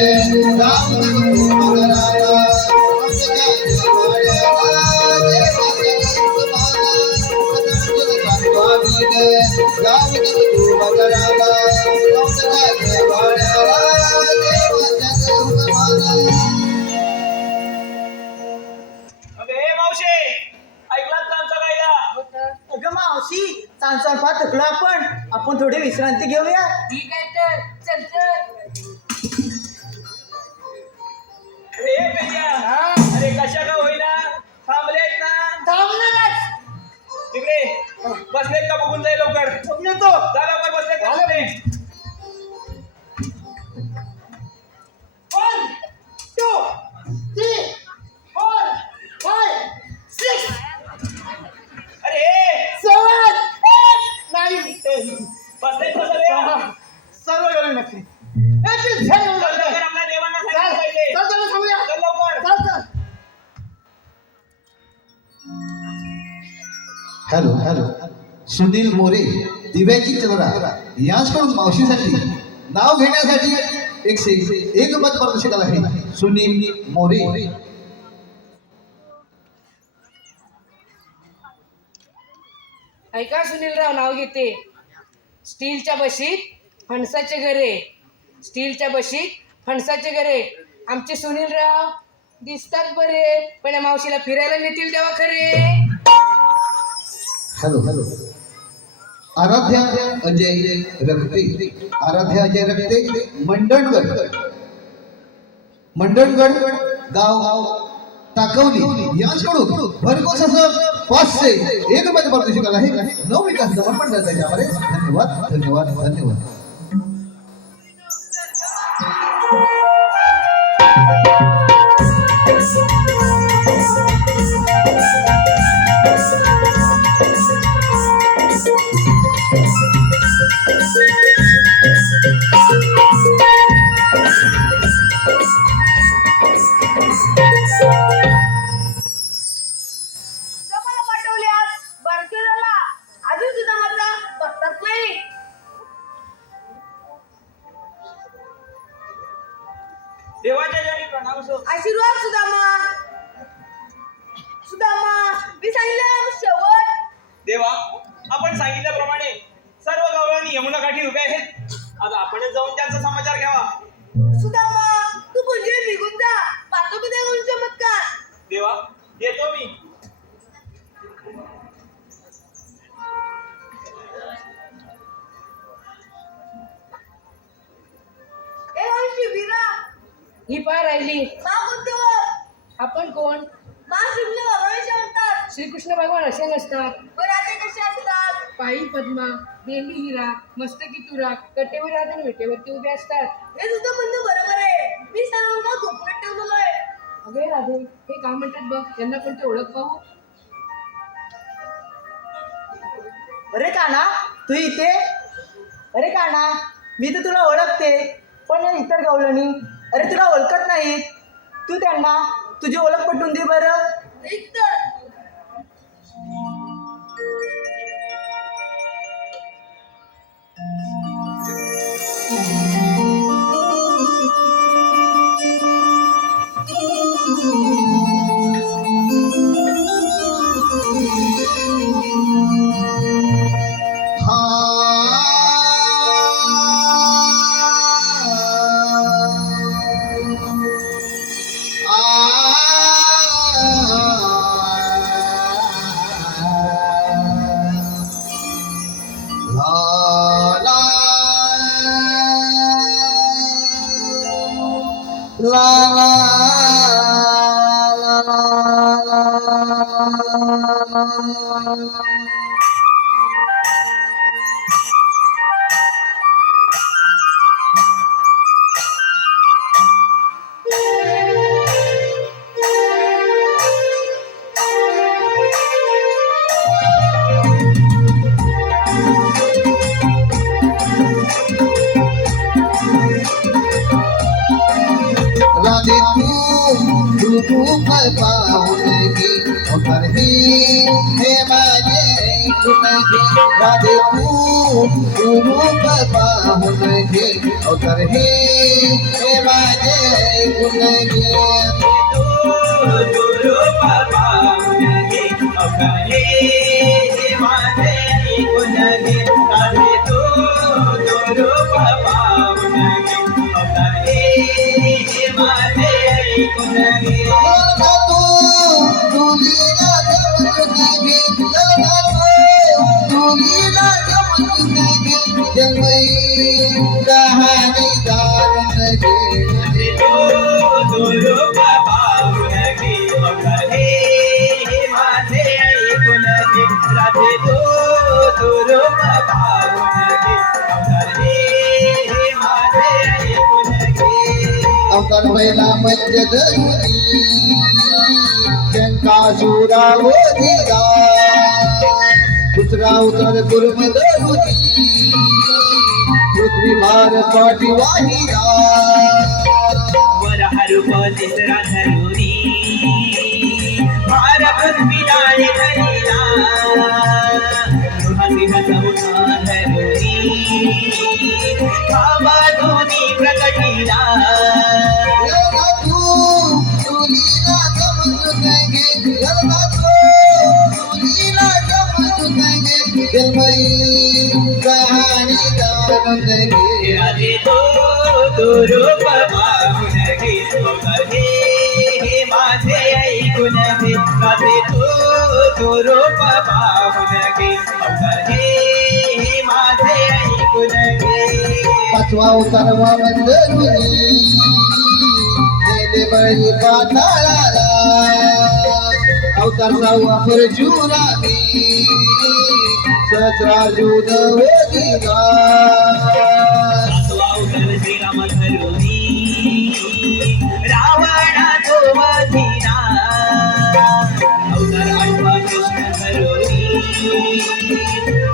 जाऊ नको तू बदलाला गावच्या गवाड्याला देवाच्या हुकमाला सांगतो आम्ही गे जाऊ नको तू बदलाला गावच्या गवाड्याला देवाच्या हुकमाला अगे मावशे ऐकलात का आमचा कायदा अगं मावशी चांचारपा थकलो आपण थोडी विश्रांती घेऊया ठीक आहे तर चल चल अरे भैया अरे कशा का होईना थांबलेत ना थांबणारच तिकडे बसलेत का बघून जाईल लवकर येतो जा लवकर बसलेत का बघते. 1 2 3 4 5 6 अरे 7 8 9 10 बसलेत का सगळे सर्व वेळ नक्की चल लवकर आपल्या देवांना सांगितलं पाहिजे चल लवकर हॅलो हॅलो सुनील मोरे दिव्याची चंद्रा याचकडून मावशीसाठी नाव घेण्यासाठी एक मत प्रदर्शक आहे सुनील मोरे ऐका सुनीलराव नाव घेते स्टीलच्या बशीत फणसाचे घरे स्टीलच्या बशीत फणसाचे घरे आमचे सुनीलराव दिसतात बरे पण या मावशीला फिरायला नेतील तेव्हा खरे हॅलो हॅलो आराध्या अजय रखते आराध्या अजय रखते मंडणगड गाव टाकवली यांच्याकडून भरघोस असं 500 एक मध्ये प्रदर्शकाला आहे नऊ विकास मंडळ त्याच्यामध्ये धन्यवाद धन्यवाद धन्यवाद आशीर्वाद सुदामा. सुदामा, मी सांगितलं शेवट. देवा, आपण सांगितल्याप्रमाणे सर्व गवळणी यमुना काठी उभे आहेत. आता आपणच जाऊन त्यांचा समाचार घ्यावा. सुदामा, तू म्हणजे निघून जा. पाहतो की देऊन चमत्कार. देवा, येतो मी. ए वंशी वीरा, ही पाय राहिली. नाव कोणते वर? आपण कोण? मा श्रीकृष्ण भगवान म्हणतात. श्रीकृष्ण भगवान असे नसतात. बरं राहते कसे असतात? पायी पद्मा, बेंबी हिरा, मस्तकी तुरा, कटेवर राहून विटेवरती उभे असतात. हे तुझं म्हणणं बरोबर आहे. मी सर्वांना गोपनीय ठेवलेलो आहे. अगे राधे, हे काय म्हणतात बघ, त्यांना कोणते ओळख पाहू. अरे काना, तू इथे? अरे काना, मी तर तुला ओळखते, पण हे इतर गवळणी अरे तुला ओळखत नाहीत. तू त्यांना तुझी ओळख पटवून दे बरं. एकतर राधे तू रूप पाहून घे अवतार हे माझे ऐकून घे. राधे तू रूप पाहून घे अवतार हे माझे ऐकून घे. कहानी दारुण अवतार पहिला मध्य धरुणी शंकासुरा वधिरा. दुसरा अवतार गुरुम धरुणी पृथ्वी भार पाठी वाहिरा. तिसरा धरुनी भार पृथ्वी डाळे धरिला. सिंह चौथा धरुनी खांबा दोन्ही प्रकटिला. कहानी दारुण राधे तो रूप पाहून घे अवतार हे माझे ऐकून घे. राधे तो रूप पाहून घे अवतार हे माझे ऐकून घे. पाचवा अवतार वामन धरुणी गेले बळी पाताळाला. अवतार सहावा परशुरामी सहस्रार्जुन वधिरा. सातवा अवतार श्रीराम धरुनी रावणा तो वधिरा. अवतार आठवा कृष्ण धरुनी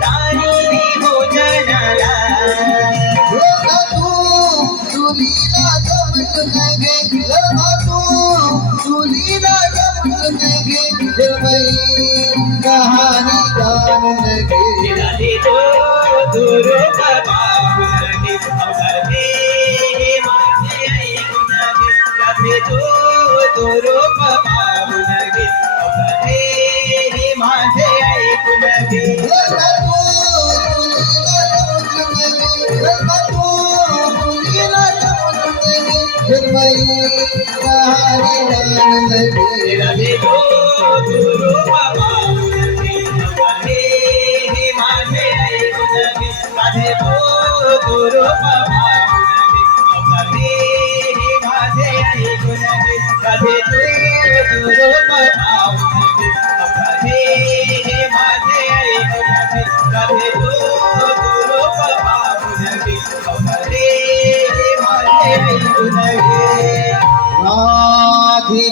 तारुणी भोजनाला. तुलीला जमून गे तुलीला जमून गे कहानी दारुण गे. राधे तो रूप पाहून घे अवतार हे माझे ऐकून घे. राधे तो रूप पाहून गे हे माझे ऐकून घे राधे तो रूप पाहून गे हे माझे ऐकून घे राधे तो रूप पाहून गे हे माझे ऐकून घे राधे तो रूप पाहून गे हे माझे ऐकून घे राधे तो रूप पाहून गे हे माझे ऐकून घे राधे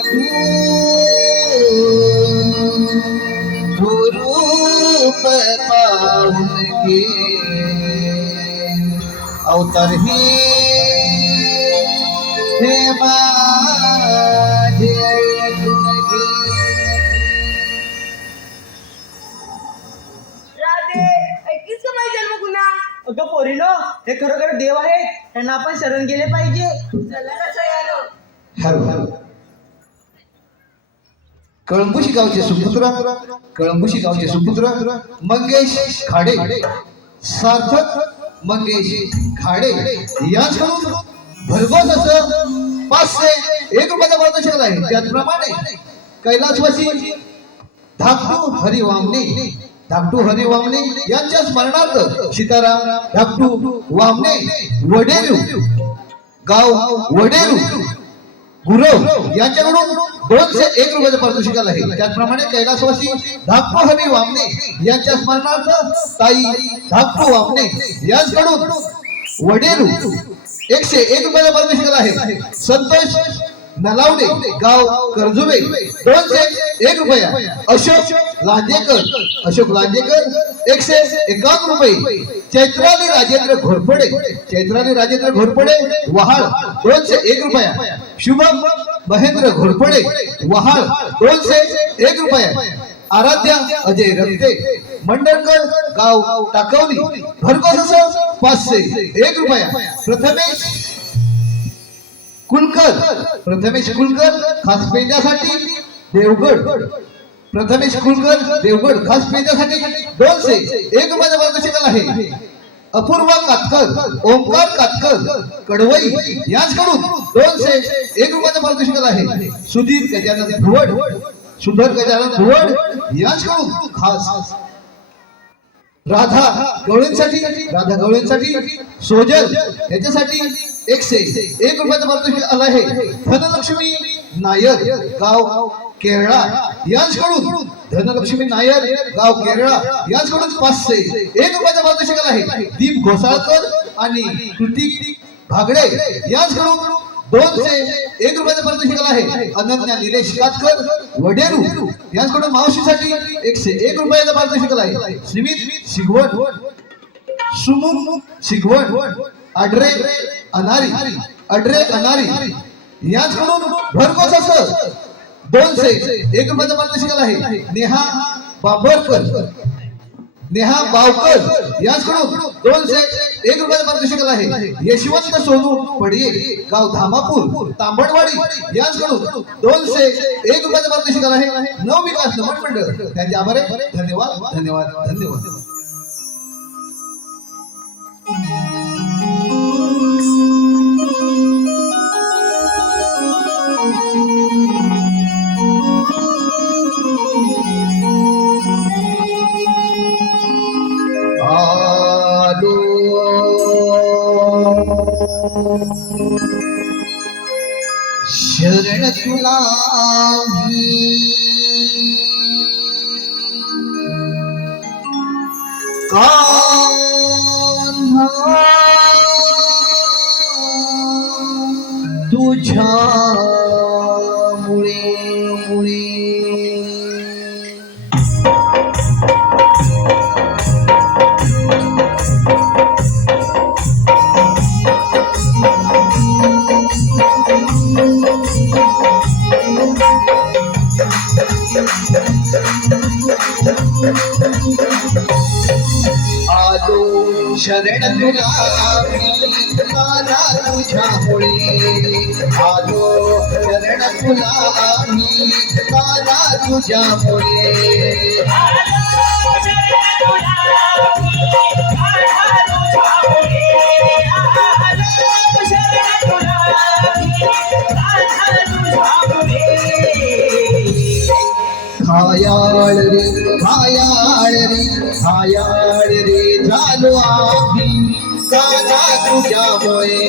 तू रूप पाहून घे अवतार हे माझे ऐकून घे. राधे ऐकीस का माझी जन्मगुन्हा अगं पोरीनो, हे खरोखर देव आहेत, त्यांना आपण शरण गेले पाहिजे. चला कसं यारो हॅलो कळंबुशी गावचे सुपुत्र मंगेश खाडे सार्थक मंगेश खाडे यांच्याकडून भरघोस असं 501 रुपयाचा पारितोषिक आहे. त्याचप्रमाणे कैलासवासी धाकटू हरी वामने यांच्या स्मरणार्थ सीताराम धाकटू वामने वडेरू गाव वडेरू गुरव यांच्याकडून 201 रुपयाचं पारितोषिक आहे. त्याचप्रमाणे कैलासवासी धाकटू हरी वामने यांच्या स्मरणार्थ ताई धाकटू वामने यांच्याकडून वडेरू 101 रुपयाचं पारितोषिक आहे. संतोष नलावडे गाव कर्जुबे 201 रुपया. अशोक लांजेकर 151 रुपये. चैत्राली राजेंद्र घोरपडे वहाळ 201 रुपया. शुभम महेंद्र घोरपडे वहाळ 201 रुपया. आराध्या अजय रक्ते मंडळकर गाव टाकवली भरघोस 501 रुपया. प्रथमेश कुलकर खास पेंड्यासाठी देवगड 201 रुपयाचा पारितोषिक आहे. अपूर्वा कातकर ओमकार कातकर कडवई यांच्याकडून 201 रुपयाचा पारितोषिक आहे. सुधीर गजानन भुवड यांच्याकडून खास राधा गवळींसाठी सोजल याच्यासाठी 101 रुपयाचा पारितोषिक आला आहे. धनलक्ष्मी नायर गाव केरळा यांच्याकडून 501 रुपयाचा पारितोषिक आला आहे. दीप घोसाळकर आणि कृतिक भागडे यांच्याकडून 201 रुपयाचा पारितोषिक आला आहे. अनन्या निलेश कातकर वडेरू यांच्याकडून मावशीसाठी 101 रुपयाचा पारितोषिक आला आहे. स्मित शिगवण अड्रे अनारी यांच्याकडून भरघोस असं 201 रुपयाचा पारितोषिक आला आहे. नेहा बावकर यांच्याकडून 201 रुपयाचा पारितोषिक आला आहे. यशवंत सोनू पडिये गाव धामापूर तांबडवाडी यांच्याकडून 201 रुपयाचा पारितोषिक आला आहे. नवविकास नमन मंडळ त्यांचे आभार आहे. धन्यवाद. शरण तुला तुझ्या मुळे आलो शरण तुला माझा तुझ्यामुळे आलो शरण शरण तुला मी काना तुझ्यामुळे खायाळ रे झालो आम्ही काना तुझ्यामुळे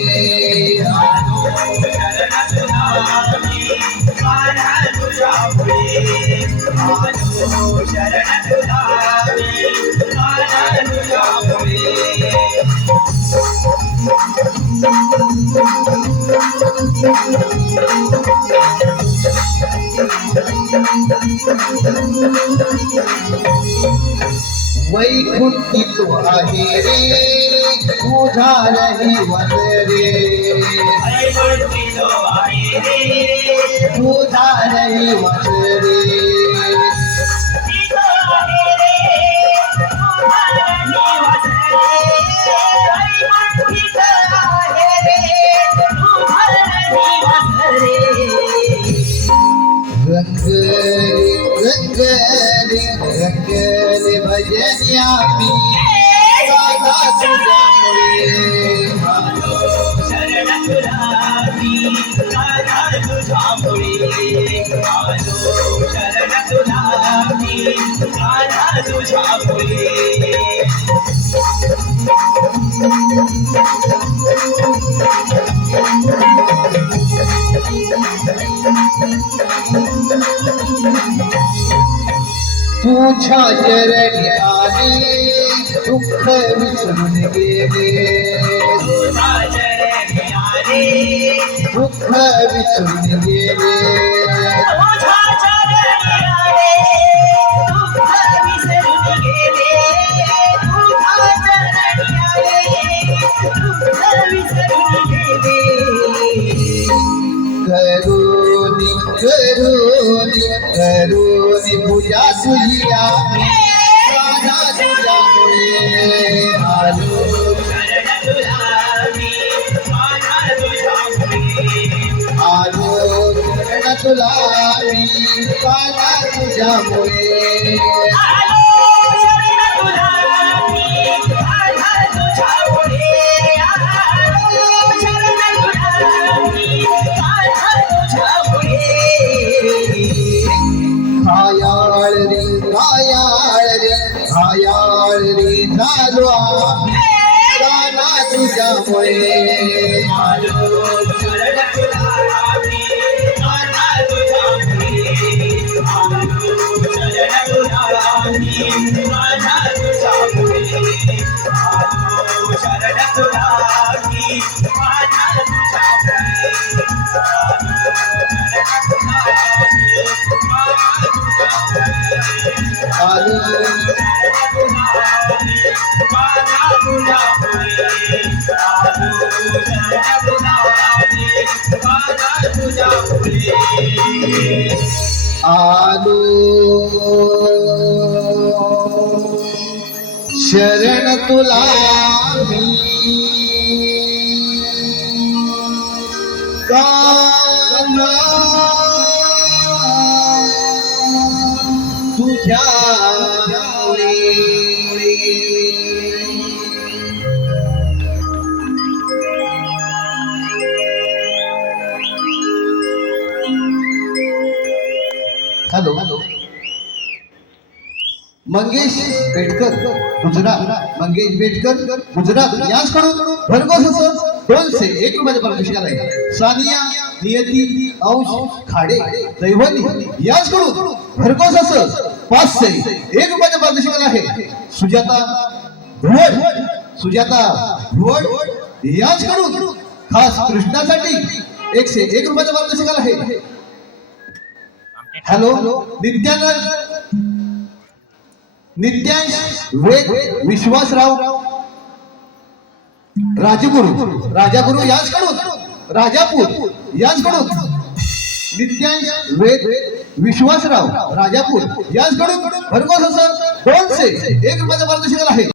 वैकुंठी तो आहे रे तुझा रहिवास रे तुझा रहिवास रे रंगले भजनिया मी काना तुझ्या चरणी आले दुःख विसरून गेले दुःख विसरून गेले करुणी पूजा तुझी आम्ही काना तुझ्यामुळे आलो शरण तुला मी काना तुझ्यामुळे खायाळ रे झालो आम्ही काना तुझ्यामुळे आलो शरण तुला मी काना तुझ्यामुळे हॅलो मंगेश बेटकर गुजरात यांच्याकडून भरघोस असं 201 रुपयाचे पारितोषिक आलंय. सानिया नियती अंश खाडे दैवनी यांच्याकडून भरघोस असं 501 रुपयाचे पारितोषिक आलं आहे. सुजाता भुवड यांच्याकडून खास कृष्णासाठी 101 रुपयाचे पारितोषिक आलं आहे. हॅलो नित्यांश वेद विश्वासराव राजापुर यांच्याकडून नित्यांश वेद विश्वासराव राजापूर यांच्याकडून भरघोस असं 201 रुपयाचं पारितोषिक आहे.